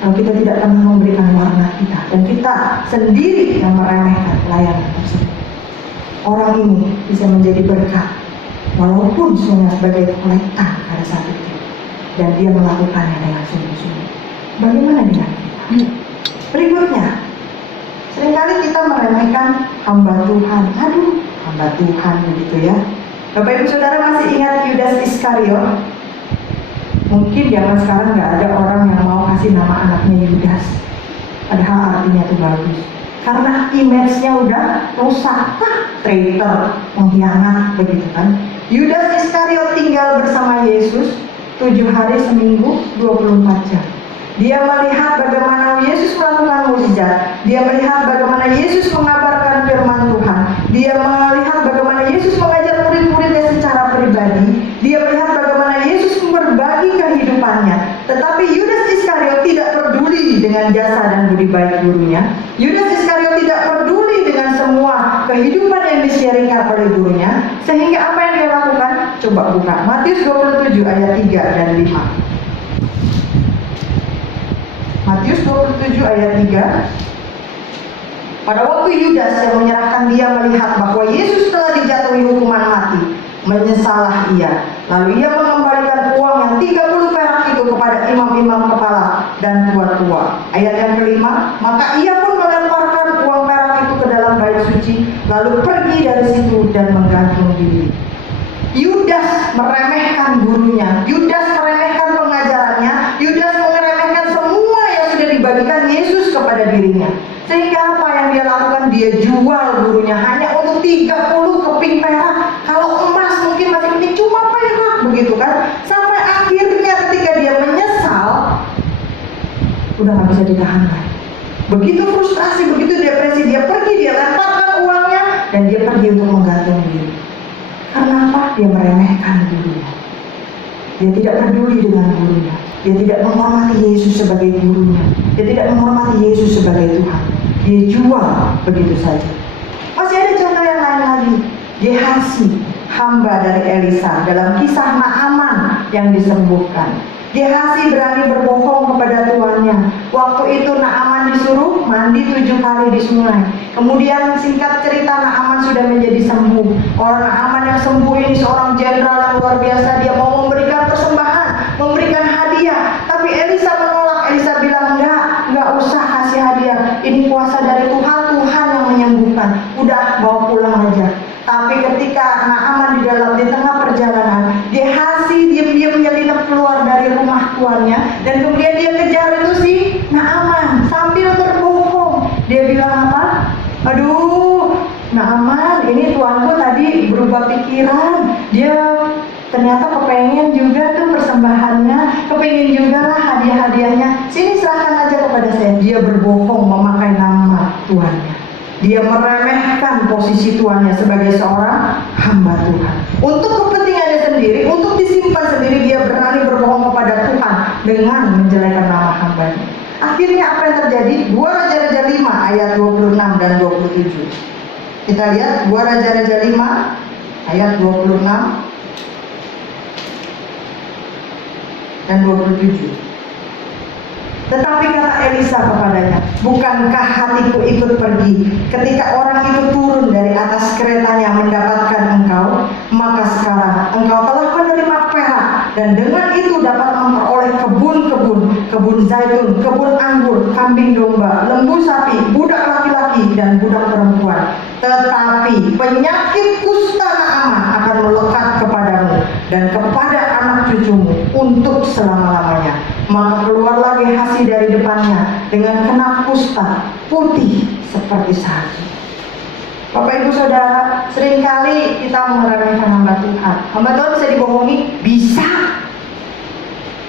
kalau kita tidak pernah memberikan warna kita dan kita sendiri yang meremehkan pelayanan tersebut. Orang ini bisa menjadi berkat walaupun sebenarnya sebagai kolektor pada saat itu, dan dia melakukannya dengan sungguh-sungguh. Bagaimana dengan kita? Berikutnya, seringkali kita meremehkan hamba Tuhan. Hamba Tuhan begitu ya. Bapak Ibu Saudara masih ingat Yudas Iskariot? Mungkin zaman sekarang nggak ada orang yang mau kasih nama anaknya Yudas, padahal artinya itu bagus. Karena image-nya udah rusak, traitor, pengkhianat begitu kan. Yudas Iskariot tinggal bersama Yesus 7 hari seminggu 24 jam. Dia melihat bagaimana Yesus melakukan mukjizat. Dia melihat bagaimana Yesus mengabarkan firman Tuhan. Dia melihat bagaimana Yesus mengajar murid-muridnya secara pribadi. Dia melihat bagaimana Yesus berbagi kehidupannya. Tetapi Yudas Iskariot tidak peduli dengan jasa dan budi baik gurunya. Yudas Iskariot tidak peduli dengan semua kehidupan yang disiarkan oleh gurunya. Sehingga apa yang dia lakukan? Coba buka Matius 27 ayat 3 dan 5. Matius 27 ayat 3. Pada waktu Yudas yang menyerahkan dia melihat bahwa Yesus telah dijatuhi hukuman mati, menyesallah ia. Lalu ia mengembalikan uang yang 30 perak itu kepada imam-imam kepala dan tua-tua. Ayat yang kelima, maka ia pun melemparkan uang perak itu ke dalam bait suci, lalu pergi dari situ dan menggantung diri. Yudas meremehkan gurunya, Yudas meremehkan pengajarannya, Yudas meremehkan semua yang sudah dibagikan Yesus kepada dirinya. Sehingga apa yang dia lakukan? Dia jual gurunya hanya untuk 30 keping perak. Kalau emas mungkin masih penting, cuma perak begitu kan. Sampai akhirnya ketika dia menyesal, udah gak bisa ditahan lagi. Begitu frustrasi, begitu depresi, dia pergi, dia lemparkan uangnya, dan dia pergi untuk menggantung diri. Karena apa? Dia meremehkan gurunya. Dia tidak peduli dengan gurunya. Dia tidak menghormati Yesus sebagai gurunya. Dia tidak menghormati Yesus sebagai Tuhan. Dia jual begitu saja. Masih ada contoh yang lain lagi. Gehazi, hamba dari Elisa, dalam kisah Naaman yang disembuhkan. Gehazi berani berbohong kepada tuannya. Waktu itu Naaman disuruh mandi 7 kali di sungai. Kemudian singkat cerita Naaman sudah menjadi sembuh. Orang Naaman yang sembuh ini seorang jenderal yang luar biasa. Dia mau memberikan persembahan, memberikan hadiah. Tapi Elisa menolak. Elisa bilang, enggak usah kasih hadiah. Ini kuasa dari Tuhan, Tuhan yang menyembuhkan. Udah, bawa pulang aja. Tapi ketika Naaman di tengah perjalanan, Gehazi diam-diam menyelinap keluar dari rumah tuannya, dan kemudian dia kejar itu si Naaman sambil berbohong. Dia bilang apa? Aduh, Naaman, ini tuanku tadi berubah pikiran. Dia ternyata kepengen juga tuh persembahannya, kepengen juga lah hadiah-hadiahnya. Sini serahkan aja kepada saya. Dia berbohong memakai nama Tuhannya. Dia meremehkan posisi tuannya sebagai seorang hamba Tuhan. Untuk kepentingannya sendiri, untuk disimpan sendiri, dia berani berbohong kepada Tuhan dengan menjelekan nama hambanya. Akhirnya apa yang terjadi? 2 Raja-Raja 5 ayat 26 dan 27. Kita lihat 2 Raja-Raja 5 ayat 26 dan 27. Tetapi kata Elisa kepadanya, bukankah hatiku ikut pergi ketika orang itu turun dari atas keretanya mendapatkan engkau? Maka sekarang engkau telah menerima perak, dan dengan itu dapat memperoleh kebun zaitun, kebun anggur, kambing domba, lembu sapi, budak laki-laki dan budak perempuan. Tetapi penyakit kusta Naamah akan melekat kepadamu dan kepada anak cucumu untuk selama-lamanya. Maka keluarlah Gehazi dari depannya dengan kena kusta putih seperti salju. Bapak Ibu Saudara, seringkali kita meremehkan hamba Tuhan. Hamba Tuhan bisa dibohongi? Bisa.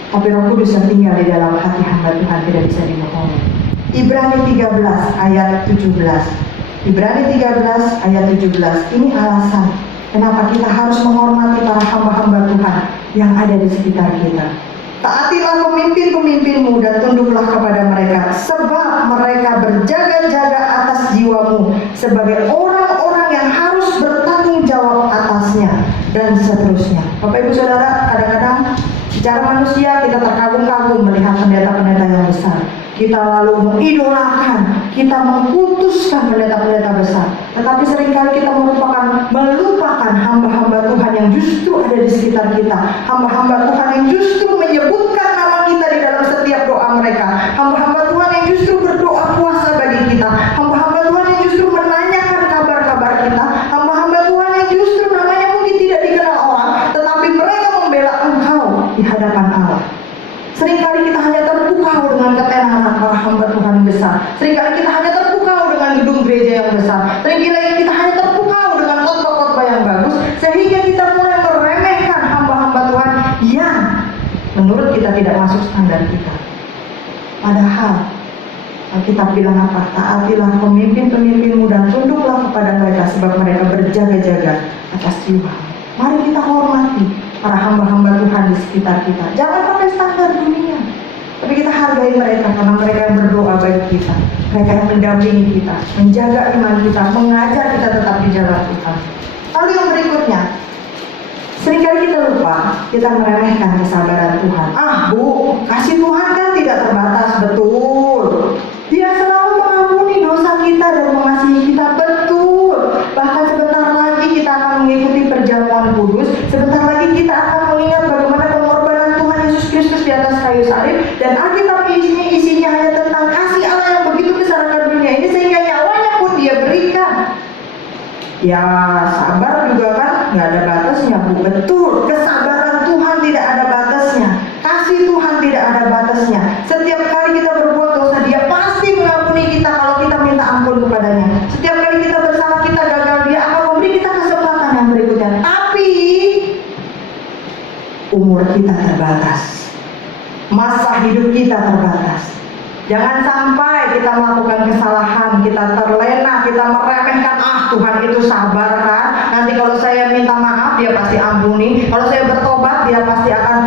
Tapi Roh Kudus yang tinggal di dalam hati hamba Tuhan tidak bisa dibohongi. Ibrani 13 ayat 17. Ibrani 13 ayat 17. Ini alasan kenapa kita harus menghormati para hamba-hamba Tuhan yang ada di sekitar kita. Taatilah pemimpin-pemimpinmu dan tunduklah kepada mereka, sebab mereka berjaga-jaga atas jiwamu sebagai orang-orang yang harus bertanggung jawab atasnya, dan seterusnya. Bapak Ibu Saudara, kadang-kadang secara manusia kita terkagum-kagum melihat pendeta-pendeta yang besar. Kita lalu mengidolakan, kita mengkutuskan pendeta-pendeta besar. Tetapi seringkali kita melupakan hamba-hamba Tuhan yang justru ada di sekitar kita. Hamba-hamba Tuhan yang justru menyebutkan nama kita di dalam setiap doa mereka. Hamba-hamba Tuhan yang justru berdoa puasa bagi kita. Hamba-hamba Tuhan yang justru menanyakan kabar-kabar kita. Hamba-hamba Tuhan yang justru namanya mungkin tidak dikenal orang, tetapi mereka membela Engkau di hadapan Allah. Seringkali kita hanya terpukau dengan ketenaran para hamba Tuhan yang besar. Seringkali kita hanya terpukau dengan gedung gereja yang besar. Seringkali kita hanya terpukau dengan khotbah-khotbah yang bagus, sehingga kita mulai meremehkan hamba-hamba Tuhan yang menurut kita tidak masuk standar kita. Padahal Alkitab bilang apa? Taatilah pemimpin-pemimpinmu dan tunduklah kepada mereka, sebab mereka berjaga-jaga atas jiwa. Mari kita hormati para hamba-hamba Tuhan di sekitar kita. Jangan pakai standar dunia, tapi kita hargai mereka karena mereka yang berdoa bagi kita, mereka yang mendampingi kita, menjaga iman kita, mengajar kita tetap di jalan Tuhan. Lalu yang berikutnya, seringkali kita lupa, kita meremehkan kesabaran Tuhan. Bu, kasih Tuhan kan tidak terbatas. Betul, Dia selalu mengampuni dosa kita dan mengasihi kita. Betul. Bahkan sebentar lagi kita akan mengikuti perjamuan kudus. Sebentar lagi kita akan mengingat bagaimana pengorbanan Tuhan Yesus Kristus di atas kayu salib. Dan Alkitab isinya hanya tentang kasih Allah yang begitu besar akan dunia ini sehingga nyawanya pun Dia berikan. Ya, sabar juga kan nggak ada batasnya, Bu. Betul, kesabaran Tuhan tidak ada batasnya, kasih Tuhan tidak ada batasnya. Setiap kali kita berbuat dosa, Dia pasti mengampuni kita kalau kita minta ampun kepadanya. Setiap kali kita bersalah, kita gagal, Dia akan memberi kita kesempatan yang berikutnya. Tapi umur kita terbatas, masa hidup kita terbatas. Jangan sampai kita melakukan kesalahan, kita terlena, kita meremehkan, Tuhan itu sabar kan, nanti kalau saya minta maaf Dia pasti ampuni, kalau saya bertobat Dia pasti akan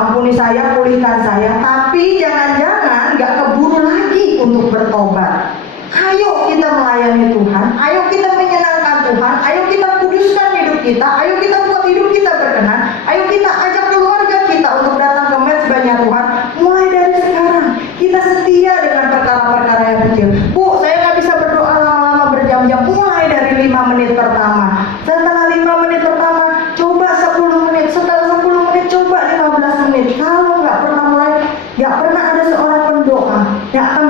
ampuni saya, pulihkan saya. Tapi jangan-jangan gak keburu lagi untuk bertobat. Ayo kita melayani Tuhan, ayo kita menyenangkan Tuhan, ayo kita kuduskan hidup kita, ayo kita buat hidup kita berkenan, ayo kita ajak keluarga kita untuk datang ke mezbahnya Tuhan. Mulai dari sekarang kita setia dengan perkara-perkara yang kecil. Bu, saya nggak bisa berdoa lama-lama berjam-jam. Mulai dari 5 menit pertama. Setelah 5 menit pertama, coba 10 menit. Setelah 10 menit, coba 15 menit. Kalau nggak pernah mulai, nggak pernah ada seorang pendoa yang akan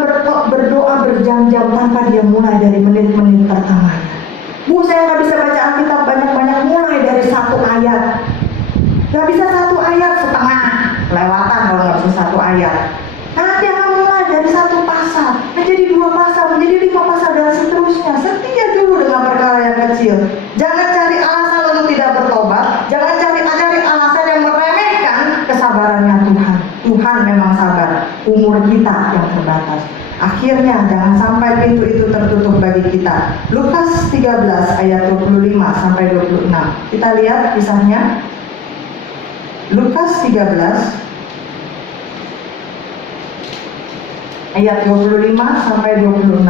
berdoa berjam-jam tanpa dia mulai dari menit-menit pertamanya. Bu, saya nggak bisa baca Alkitab banyak-banyak. Mulai dari 1 ayat. Nggak bisa 1 ayat setengah, kelewatan kalau nggak bisa 1 ayat. Nanti akan mulai dari 1 pasal, menjadi 2 pasal, menjadi 5 pasal dan seterusnya. Setia dulu dengan perkara yang kecil. Jangan cari alasan untuk tidak bertobat. Jangan cari Tuhan memang sabar, umur kita yang terbatas. Akhirnya jangan sampai pintu itu tertutup bagi kita. Lukas 13 ayat 25 sampai 26. Kita lihat kisahnya. Lukas 13 ayat 25 sampai 26.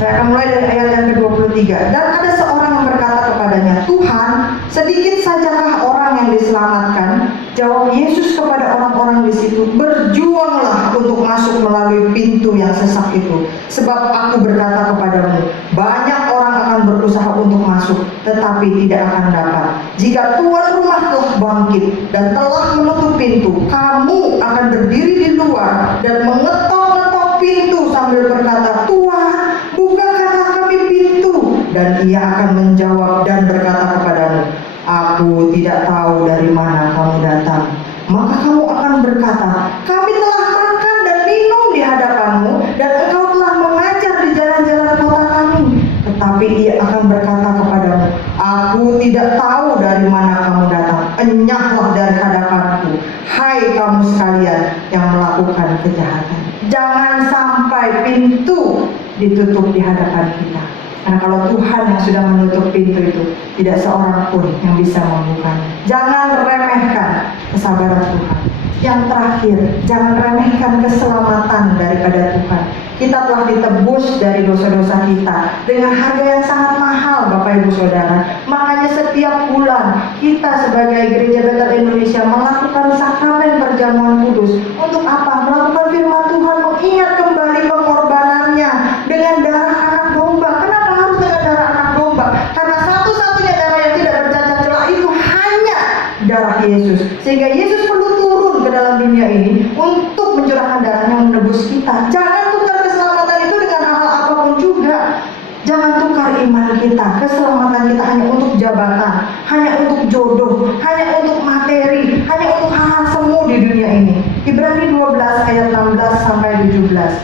Saya akan mulai dari ayat yang ke-23. Dan ada seorang yang berkata kepadanya, Tuhan, sedikit sajakah orang yang diselamatkan? Jawab Yesus kepada orang-orang di situ, berjuanglah untuk masuk melalui pintu yang sesak itu. Sebab aku berkata kepadamu, banyak orang akan berusaha untuk masuk, tetapi tidak akan dapat. Jika tuan rumah telah bangkit dan telah menutup pintu, kamu akan berdiri di luar dan mengetok-ngetok pintu sambil berkata, Tuhan, bukakanlah kami pintu. Dan ia akan menjawab dan berkata kepadamu, aku tidak tahu dari mana kamu datang. Maka kamu akan berkata, kami telah makan dan minum di hadapanmu, dan engkau telah mengajar di jalan-jalan kota kami. Tetapi ia akan berkata kepadamu, aku tidak tahu dari mana kamu datang. Enyahlah dari hadapanku, hai kamu sekalian yang melakukan kejahatan. Jangan sampai pintu ditutup di hadapan kita. Karena kalau Tuhan yang sudah menutup pintu itu, tidak seorang pun yang bisa membukanya. Jangan remehkan kesabaran Tuhan. Yang terakhir, jangan remehkan keselamatan daripada Tuhan. Kita telah ditebus dari dosa-dosa kita dengan harga yang sangat mahal, Bapak Ibu Saudara. Makanya setiap bulan kita sebagai Gereja Bethel Indonesia melakukan sakramen perjamuan kudus. Untuk apa? Melakukan firman Tuhan, mengingat kembali pengorbanannya dengan darah anak domba. Kenapa harus dengan darah anak domba? Karena satu-satunya darah yang tidak bercacat celah itu hanya darah Yesus. Sehingga Yesus perlu turun ke dalam dunia ini untuk mencurahkan darahnya menebus kita. Jangan tukar keselamatan itu dengan hal apapun juga. Jangan tukar iman kita, keselamatan kita hanya untuk jabatan, hanya untuk jodoh, hanya untuk materi, hanya untuk hal-hal semu di dunia ini. Ibrani 12 ayat 16 sampai 17.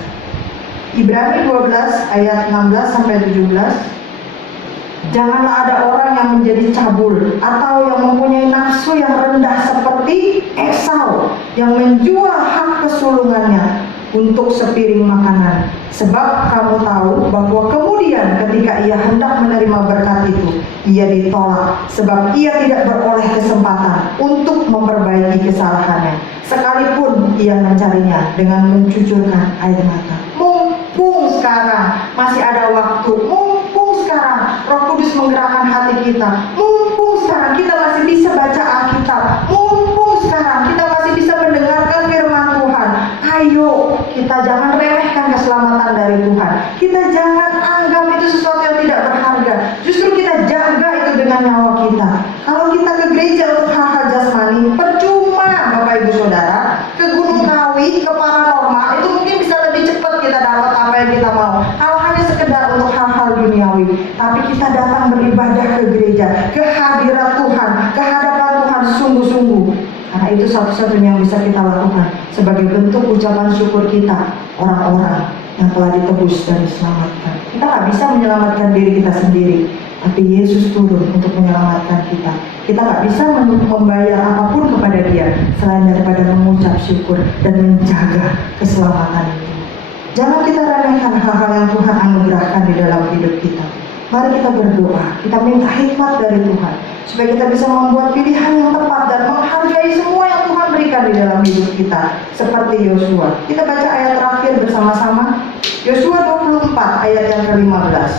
Ibrani 12 ayat 16 sampai 17. Janganlah ada orang yang menjadi cabul atau yang mempunyai nafsu yang rendah seperti Esau yang menjual hak kesulungannya untuk sepiring makanan. Sebab kamu tahu bahwa kemudian ketika ia hendak menerima berkat itu, ia ditolak sebab ia tidak beroleh kesempatan untuk memperbaiki kesalahannya, sekalipun ia mencarinya dengan mencucurkan air mata. Mumpung sekarang masih ada waktu, mumpung sekarang Roh Kudus menggerakkan hati kita, mumpung sekarang kita masih bisa baca Alkitab, mumpung sekarang kita masih bisa mendengarkan firman Tuhan. Ayo, kita jangan remehkan keselamatan dari Tuhan. Kita jangan anggap itu sesuatu yang tidak berharga. Justru kita jaga itu dengan nyawa kita. Kalau kita ke gereja untuk hal-hal jasmani, percuma Bapak Ibu Saudara. Ke Gunung Kawi, ke paranormal, itu mungkin bisa lebih cepat kita dapat apa yang kita mau. Kalau hanya sekedar untuk hal-hal duniawi. Tapi kita datang beribadah ke gereja, ke hadirat Tuhan, ke hadapan Tuhan sungguh-sungguh. Karena itu satu-satunya yang bisa kita lakukan sebagai bentuk ucapan syukur kita, orang-orang yang telah ditebus dan diselamatkan. Kita nggak bisa menyelamatkan diri kita sendiri, tapi Yesus turun untuk menyelamatkan kita. Kita nggak bisa membayar apapun kepada Dia selain daripada mengucap syukur dan menjaga keselamatan itu. Jangan kita remehkan hal-hal yang Tuhan anugerahkan di dalam hidup kita. Mari kita berdoa, kita minta hikmat dari Tuhan supaya kita bisa membuat pilihan yang tepat dan menghargai semua yang Tuhan berikan di dalam hidup kita, seperti Yosua. Kita baca ayat terakhir bersama-sama, Yosua 24 ayat yang ke-15.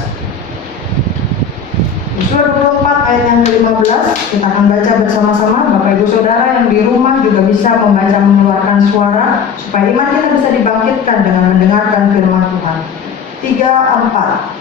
Yosua 24 ayat yang ke-15, kita akan baca bersama-sama. Bapak Ibu Saudara yang di rumah juga bisa membaca mengeluarkan suara supaya iman kita bisa dibangkitkan dengan mendengarkan firman Tuhan. 3-4.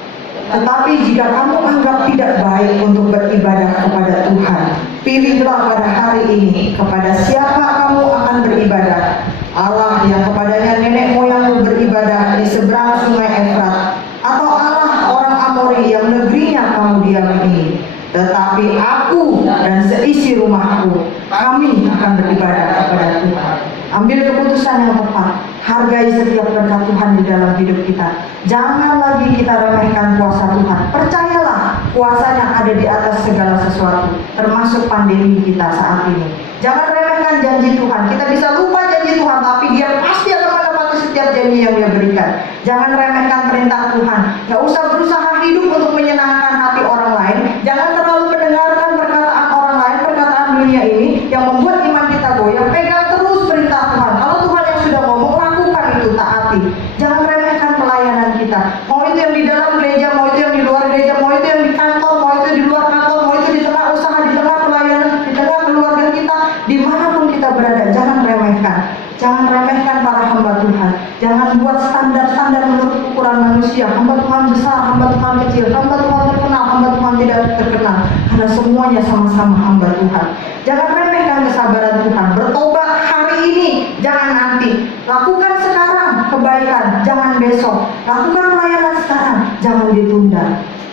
Tetapi jika kamu anggap tidak baik untuk beribadah kepada Tuhan, pilihlah pada hari ini kepada siapa kamu akan beribadah. Allah yang kepadanya nenek moyangmu beribadah di seberang sungai Efrat, atau Allah orang Amori yang negerinya kamu diami ini. Tetapi aku dan seisi rumahku, kami akan beribadah kepada Tuhan. Ambil keputusan yang tepat. Hargai setiap berkat Tuhan di dalam hidup kita. Jangan lagi kita remehkan kuasa Tuhan. Percayalah, kuasanya ada di atas segala sesuatu, termasuk pandemi kita saat ini. Jangan remehkan janji Tuhan. Kita bisa lupa janji Tuhan, tapi Dia pasti akan menepati setiap janji yang Dia berikan. Jangan remehkan perintah Tuhan. Gak usah berusaha hidup untuk menyenangkan hati orang lain. Jangan terlalu mendengarkan perkataan orang lain, perkataan dunia ini yang membuat iman kita goyah. Pegang terus perintah Tuhan. Kalau Tuhan yang sudah ngomong, lakukan itu, taati. Jangan remehkan pelayanan kita. Mau itu yang di dalam gereja, mau itu yang di luar gereja, mau itu yang di kantor, mau itu di luar kantor, mau itu di tengah usaha, di tengah pelayanan, di tengah keluarga kita, dimanapun kita berada. Jangan remehkan. Jangan remehkan para hamba Tuhan. Jangan buat standar-standar menurut ukuran manusia. Hamba Tuhan besar, hamba Tuhan kecil, hamba Tuhan terkenal, hamba Tuhan tidak terkenal. Karena semuanya sama-sama hamba Tuhan. Jangan remehkan kesabaran Tuhan. Bertobat hari ini, jangan nanti. Lakukan sekarang kebaikan, jangan besok. Lakukan pelayanan sekarang, jangan ditunda.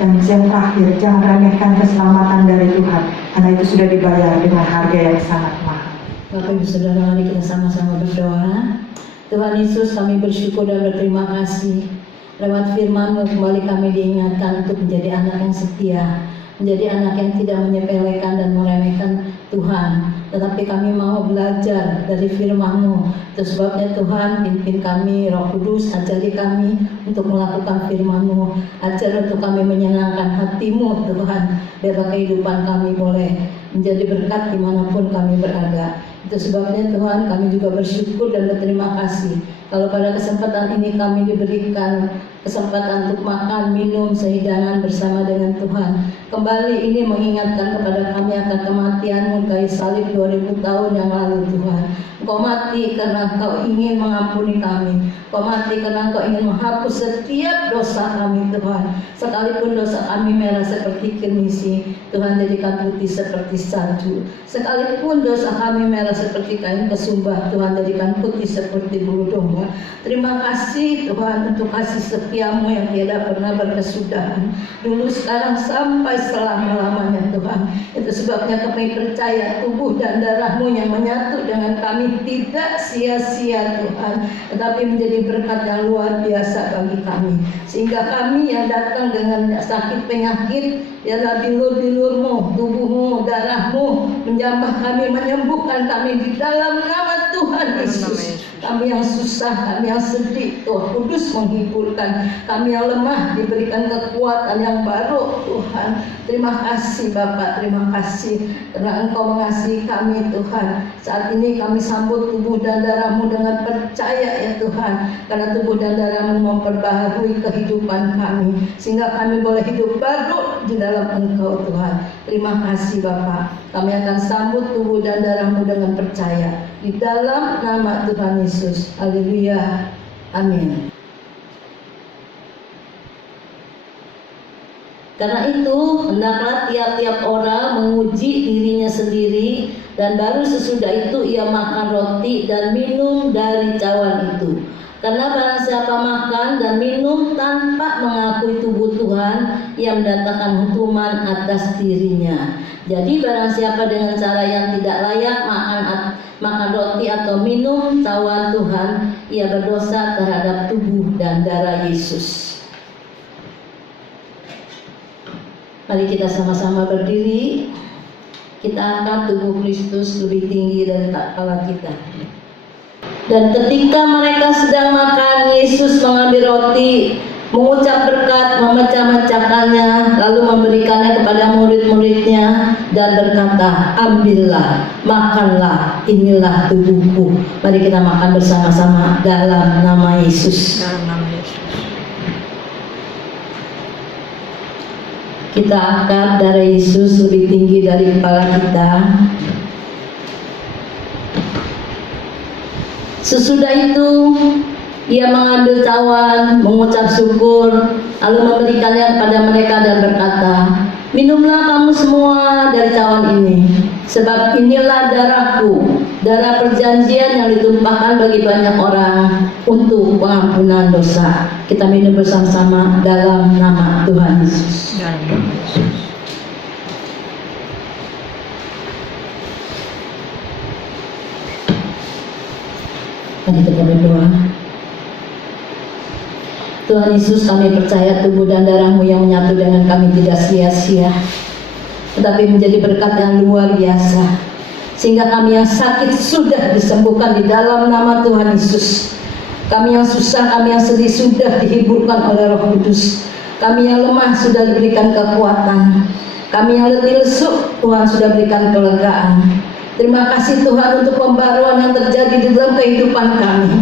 Dan yang terakhir, jangan remehkan keselamatan dari Tuhan. Karena itu sudah dibayar dengan harga yang sangat mahal. Bapak Ibu Saudara, mari kita sama-sama berdoa. Tuhan Yesus, kami bersyukur dan berterima kasih. Lewat firman-Mu kembali kami diingatkan untuk menjadi anak yang setia, menjadi anak yang tidak menyepelekan dan meremehkan Tuhan. Tetapi kami mau belajar dari firman-Mu. Itu sebabnya Tuhan, pimpin kami, Roh Kudus, ajari kami untuk melakukan firman-Mu. Ajar untuk kami menyenangkan hati-Mu Tuhan, biar kehidupan kami boleh menjadi berkat dimanapun kami berada. Itu sebabnya Tuhan, kami juga bersyukur dan berterima kasih kalau pada kesempatan ini kami diberikan kesempatan untuk makan, minum, sehidangan bersama dengan Tuhan. Kembali ini mengingatkan kepada kami akan kematian-Mu kayu salib 2000 tahun yang lalu Tuhan. Engkau mati karena Engkau ingin mengampuni kami. Engkau mati karena Engkau ingin menghapus setiap dosa kami Tuhan. Sekalipun dosa kami merah seperti kemisi, Tuhan jadikan putih seperti salju. Sekalipun dosa kami merah seperti kain kesumbah, Tuhan jadikan putih seperti bulu domba. Terima kasih Tuhan untuk kasih setia-Mu yang tiada pernah berkesudahan, dulu, sekarang, sampai selama-lamanya Tuhan. Itu sebabnya kami percaya tubuh dan darah-Mu yang menyatu dengan kami tidak sia-sia Tuhan, tetapi menjadi berkat yang luar biasa bagi kami. Sehingga kami yang datang dengan sakit penyakit, biarlah bilur-bilur-Mu, tubuh-Mu, darah-Mu menjamah kami, menyembuhkan kami di dalam nama Tuhan Yesus. Kami yang susah, kami yang sedih, Tuhan Kudus menghiburkan. Kami yang lemah diberikan kekuatan yang baru Tuhan. Terima kasih Bapak, terima kasih karena Engkau mengasihi kami Tuhan. Saat ini kami sambut tubuh dan darah-Mu dengan percaya ya Tuhan, karena tubuh dan darah-Mu memperbaharui kehidupan kami, sehingga kami boleh hidup baru di dalam Engkau Tuhan. Terima kasih Bapak. Kami akan sambut tubuh dan darah-Mu dengan percaya di dalam nama Tuhan Yesus. Haleluya. Amin. Karena itu, hendaklah tiap-tiap orang menguji dirinya sendiri, dan baru sesudah itu ia makan roti dan minum dari cawan itu. Karena barang siapa makan dan minum tanpa mengakui tubuh Tuhan, ia mendatangkan hukuman atas dirinya. Jadi barang siapa dengan cara yang tidak layak makan roti atau minum cawan Tuhan, ia berdosa terhadap tubuh dan darah Yesus. Mari kita sama-sama berdiri. Kita angkat tubuh Kristus lebih tinggi dari kepala kita. Dan ketika mereka sedang makan, Yesus mengambil roti, mengucap berkat, memecah-mecahkannya, lalu memberikannya kepada murid-muridnya dan berkata, ambillah, makanlah, inilah tubuhku. Mari kita makan bersama-sama dalam nama Yesus. Kita angkat darah Yesus lebih tinggi dari kepala kita. Sesudah itu ia mengambil cawan, mengucap syukur, lalu memberikannya kepada mereka dan berkata, minumlah kamu semua dari cawan ini, sebab inilah darahku, darah perjanjian yang ditumpahkan bagi banyak orang untuk pengampunan dosa. Kita minum bersama-sama dalam nama Tuhan Yesus. Mari kita berdoa. Tuhan Yesus, kami percaya tubuh dan darah-Mu yang menyatu dengan kami tidak sia-sia, tetapi menjadi berkat yang luar biasa, sehingga kami yang sakit sudah disembuhkan di dalam nama Tuhan Yesus. Kami yang susah, kami yang sedih sudah dihiburkan oleh Roh Kudus. Kami yang lemah sudah diberikan kekuatan. Kami yang letih lesu, Tuhan sudah berikan kelegaan. Terima kasih Tuhan untuk pembaruan yang terjadi di dalam kehidupan kami.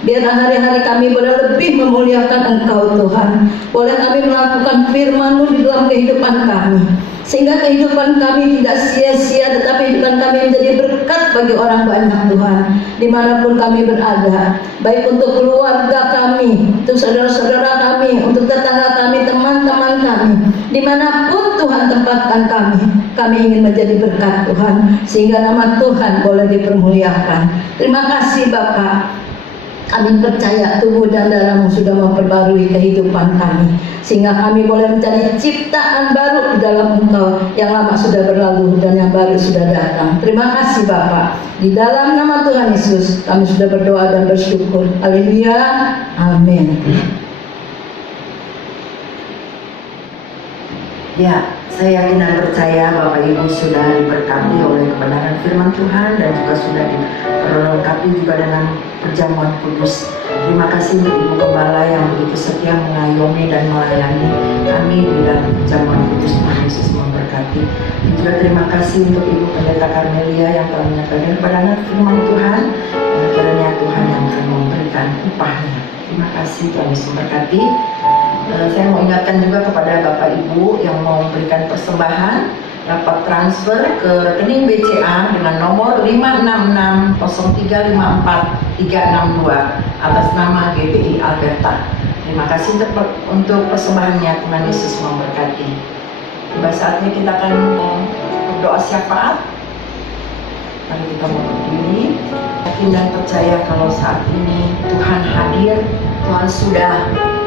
Biar hari-hari kami boleh lebih memuliakan Engkau Tuhan. Boleh kami melakukan firman-Mu di dalam kehidupan kami, sehingga kehidupan kami tidak sia-sia, tetapi kehidupan kami menjadi berkat bagi orang banyak Tuhan, dimanapun kami berada, baik untuk keluarga kami, untuk saudara-saudara kami, untuk tetangga kami, teman-teman kami, dimanapun Tuhan tempatkan kami ingin menjadi berkat Tuhan, sehingga nama Tuhan boleh dipermuliakan. Terima kasih Bapa. Kami percaya tubuh dan darah-Mu sudah memperbarui kehidupan kami, sehingga kami boleh menjadi ciptaan baru di dalam Engkau. Yang lama sudah berlalu dan yang baru sudah datang. Terima kasih Bapa. Di dalam nama Tuhan Yesus kami sudah berdoa dan bersyukur. Haleluya. Amin. Ya, saya yakin dan percaya Bapak Ibu sudah diberkati oleh kebenaran firman Tuhan dan juga sudah diperlengkapi juga dengan perjamuan kudus. Terima kasih untuk Ibu Gembala yang begitu setia mengayomi dan melayani kami di dalam perjamuan kudus. Tuhan Yesus memberkati. Dan juga terima kasih untuk Ibu Pendeta Karmelia yang telah menyampaikan kebenaran firman Tuhan. Dan kiranya Tuhan yang akan memberikan upahnya. Terima kasih, Tuhan Yesus memberkati. Saya mau ingatkan juga kepada Bapak Ibu yang mau memberikan persembahan, dapat transfer ke rekening BCA dengan nomor 566035432 atas nama GPI Alberta. Terima kasih untuk persembahannya. Tuhan Yesus memberkati. Tiba saatnya kita akan berdoa syafaat. Mari kita mau berdiri. Yakin dan percaya kalau saat ini Tuhan hadir, Tuhan sudah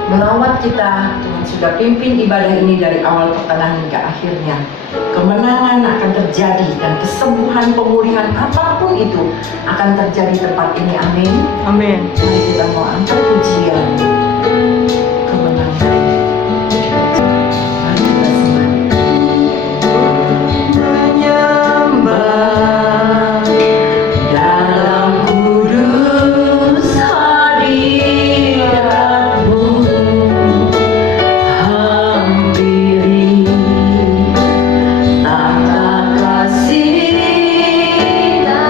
melawat kita, Tuhan sudah pimpin ibadah ini dari awal, pertengahan hingga akhirnya. Kemenangan akan terjadi dan kesembuhan, pemulihan apapun itu akan terjadi tempat ini. Amin. Amin. Mari kita mau angkat pujian kemenangan. Mari kita menyembah dalam kudus hadirat-Mu. Hampiri tata kasih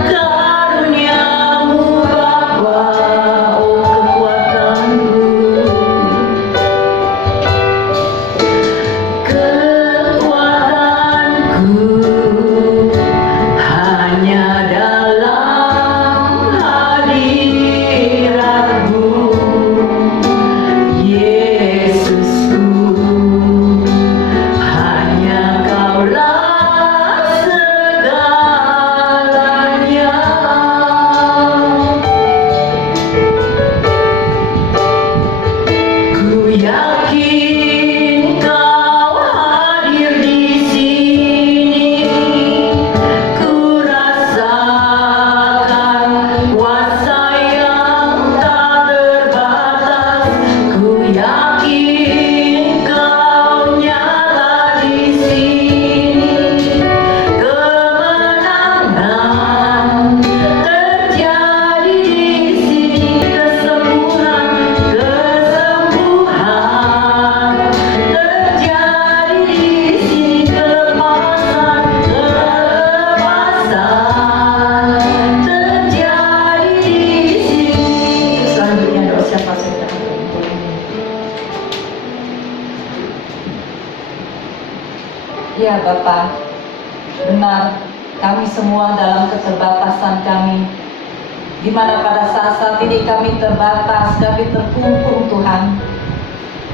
karunia-Mu Bapa, oh kekuatanku, hanya dalam hadirat-Mu, Yesusku, hanya Kaulah segalanya. Ku yakin Kau hadir di sini. Ku rasakan kuasa yang tak terbatas. Ku yakin Kau nyata di sini. Kemenangan terjadi di sini. Kesembuhan terjadi di sini. Kelepasan terjadi di sini. Selanjutnya doa siapa saya akan berikan. Ya Bapa, benar kami semua dalam keterbatasan kami, di mana pada saat ini kami terbatas, kami terkungkung Tuhan.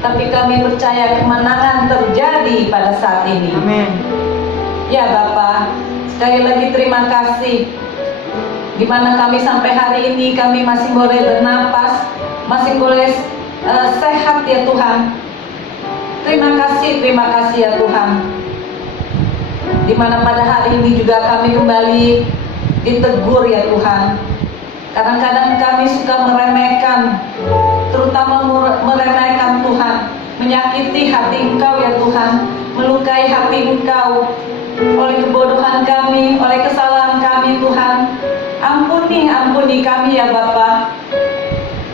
Tapi kami percaya kemenangan terjadi pada saat ini. Amin. Ya Bapa, sekali lagi terima kasih, di mana kami sampai hari ini kami masih boleh bernapas, masih boleh sehat ya Tuhan. Terima kasih ya Tuhan. Di mana pada hari ini juga kami kembali ditegur ya Tuhan. Kadang-kadang kami suka meremehkan terutama meremehkan Tuhan, menyakiti hati Engkau ya Tuhan, melukai hati Engkau oleh kebodohan kami, oleh kesalahan kami Tuhan. Ampuni kami ya Bapa.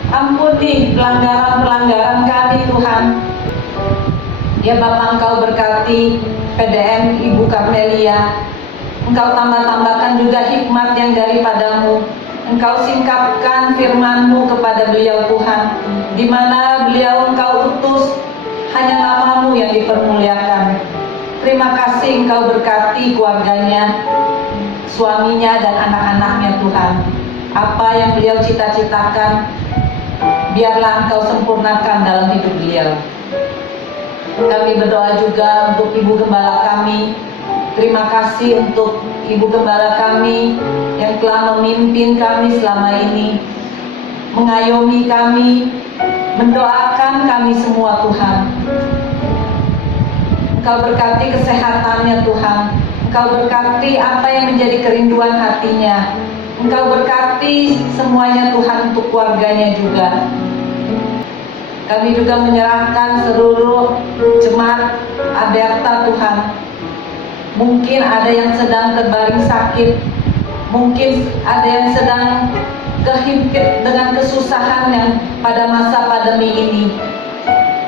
Ampuni pelanggaran-pelanggaran kami Tuhan. Ya Bapa, Engkau berkati PDM Ibu Karmelia. Engkau tambah-tambahkan juga hikmat yang daripadamu. Engkau singkapkan firman-Mu kepada beliau Tuhan, di mana beliau Engkau utus, hanya nama-Mu yang dipermuliakan. Terima kasih Engkau berkati keluarganya, suaminya dan anak-anaknya Tuhan. Apa yang beliau cita-citakan, biarlah Engkau sempurnakan dalam hidup beliau. Kami berdoa juga untuk Ibu Gembala kami. Terima kasih untuk Ibu Gembala kami yang telah memimpin kami selama ini, mengayomi kami, mendoakan kami semua Tuhan. Engkau berkati kesehatannya Tuhan. Engkau berkati apa yang menjadi kerinduan hatinya. Engkau berkati semuanya Tuhan untuk keluarganya juga. Kami juga menyerahkan seluruh jemaat Aberta Tuhan. Mungkin ada yang sedang terbaring sakit, mungkin ada yang sedang kehimpit dengan kesusahan yang pada masa pandemi ini.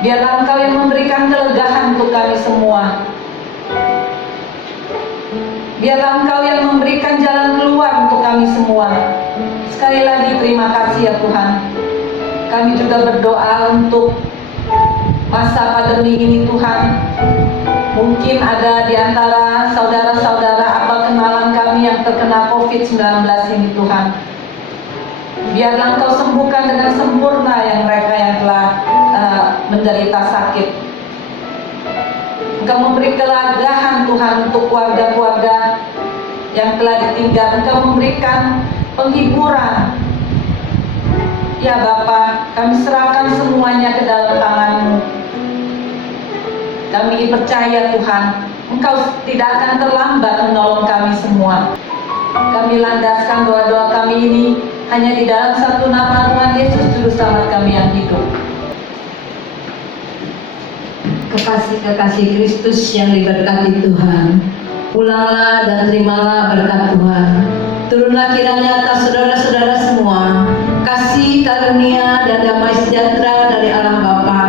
Biarlah Engkau yang memberikan kelegaan untuk kami semua. Biarlah Engkau yang memberikan jalan keluar untuk kami semua. Sekali lagi terima kasih ya Tuhan. Kami juga berdoa untuk masa pandemi ini Tuhan. Mungkin ada di antara saudara-saudara apa kenalan kami yang terkena COVID-19 ini Tuhan. Biarlah Engkau sembuhkan dengan sempurna yang mereka yang telah menderita sakit. Engkau memberi kelagahan Tuhan untuk keluarga-keluarga yang telah ditinggal. Engkau memberikan penghiburan. Ya Bapa, kami serahkan semuanya ke dalam tangan-Mu. Kami percaya Tuhan, Engkau tidak akan terlambat menolong kami semua. Kami landaskan doa-doa kami ini hanya di dalam satu nama Tuhan Yesus Juru Selamat kami yang hidup. Kekasih-kekasih Kristus yang diberkati Tuhan, pulanglah dan terimalah berkat Tuhan. Turunlah kiranya atas saudara-saudara semua kasih karunia dan damai sejahtera dari Allah Bapa,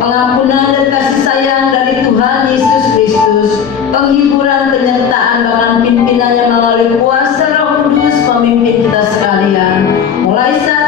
pengampunan dan kasih sayang dari Tuhan Yesus Kristus, penghiburan penyertaan bahkan pimpinannya melalui kuasa Roh Kudus memimpin kita sekalian, mulai saat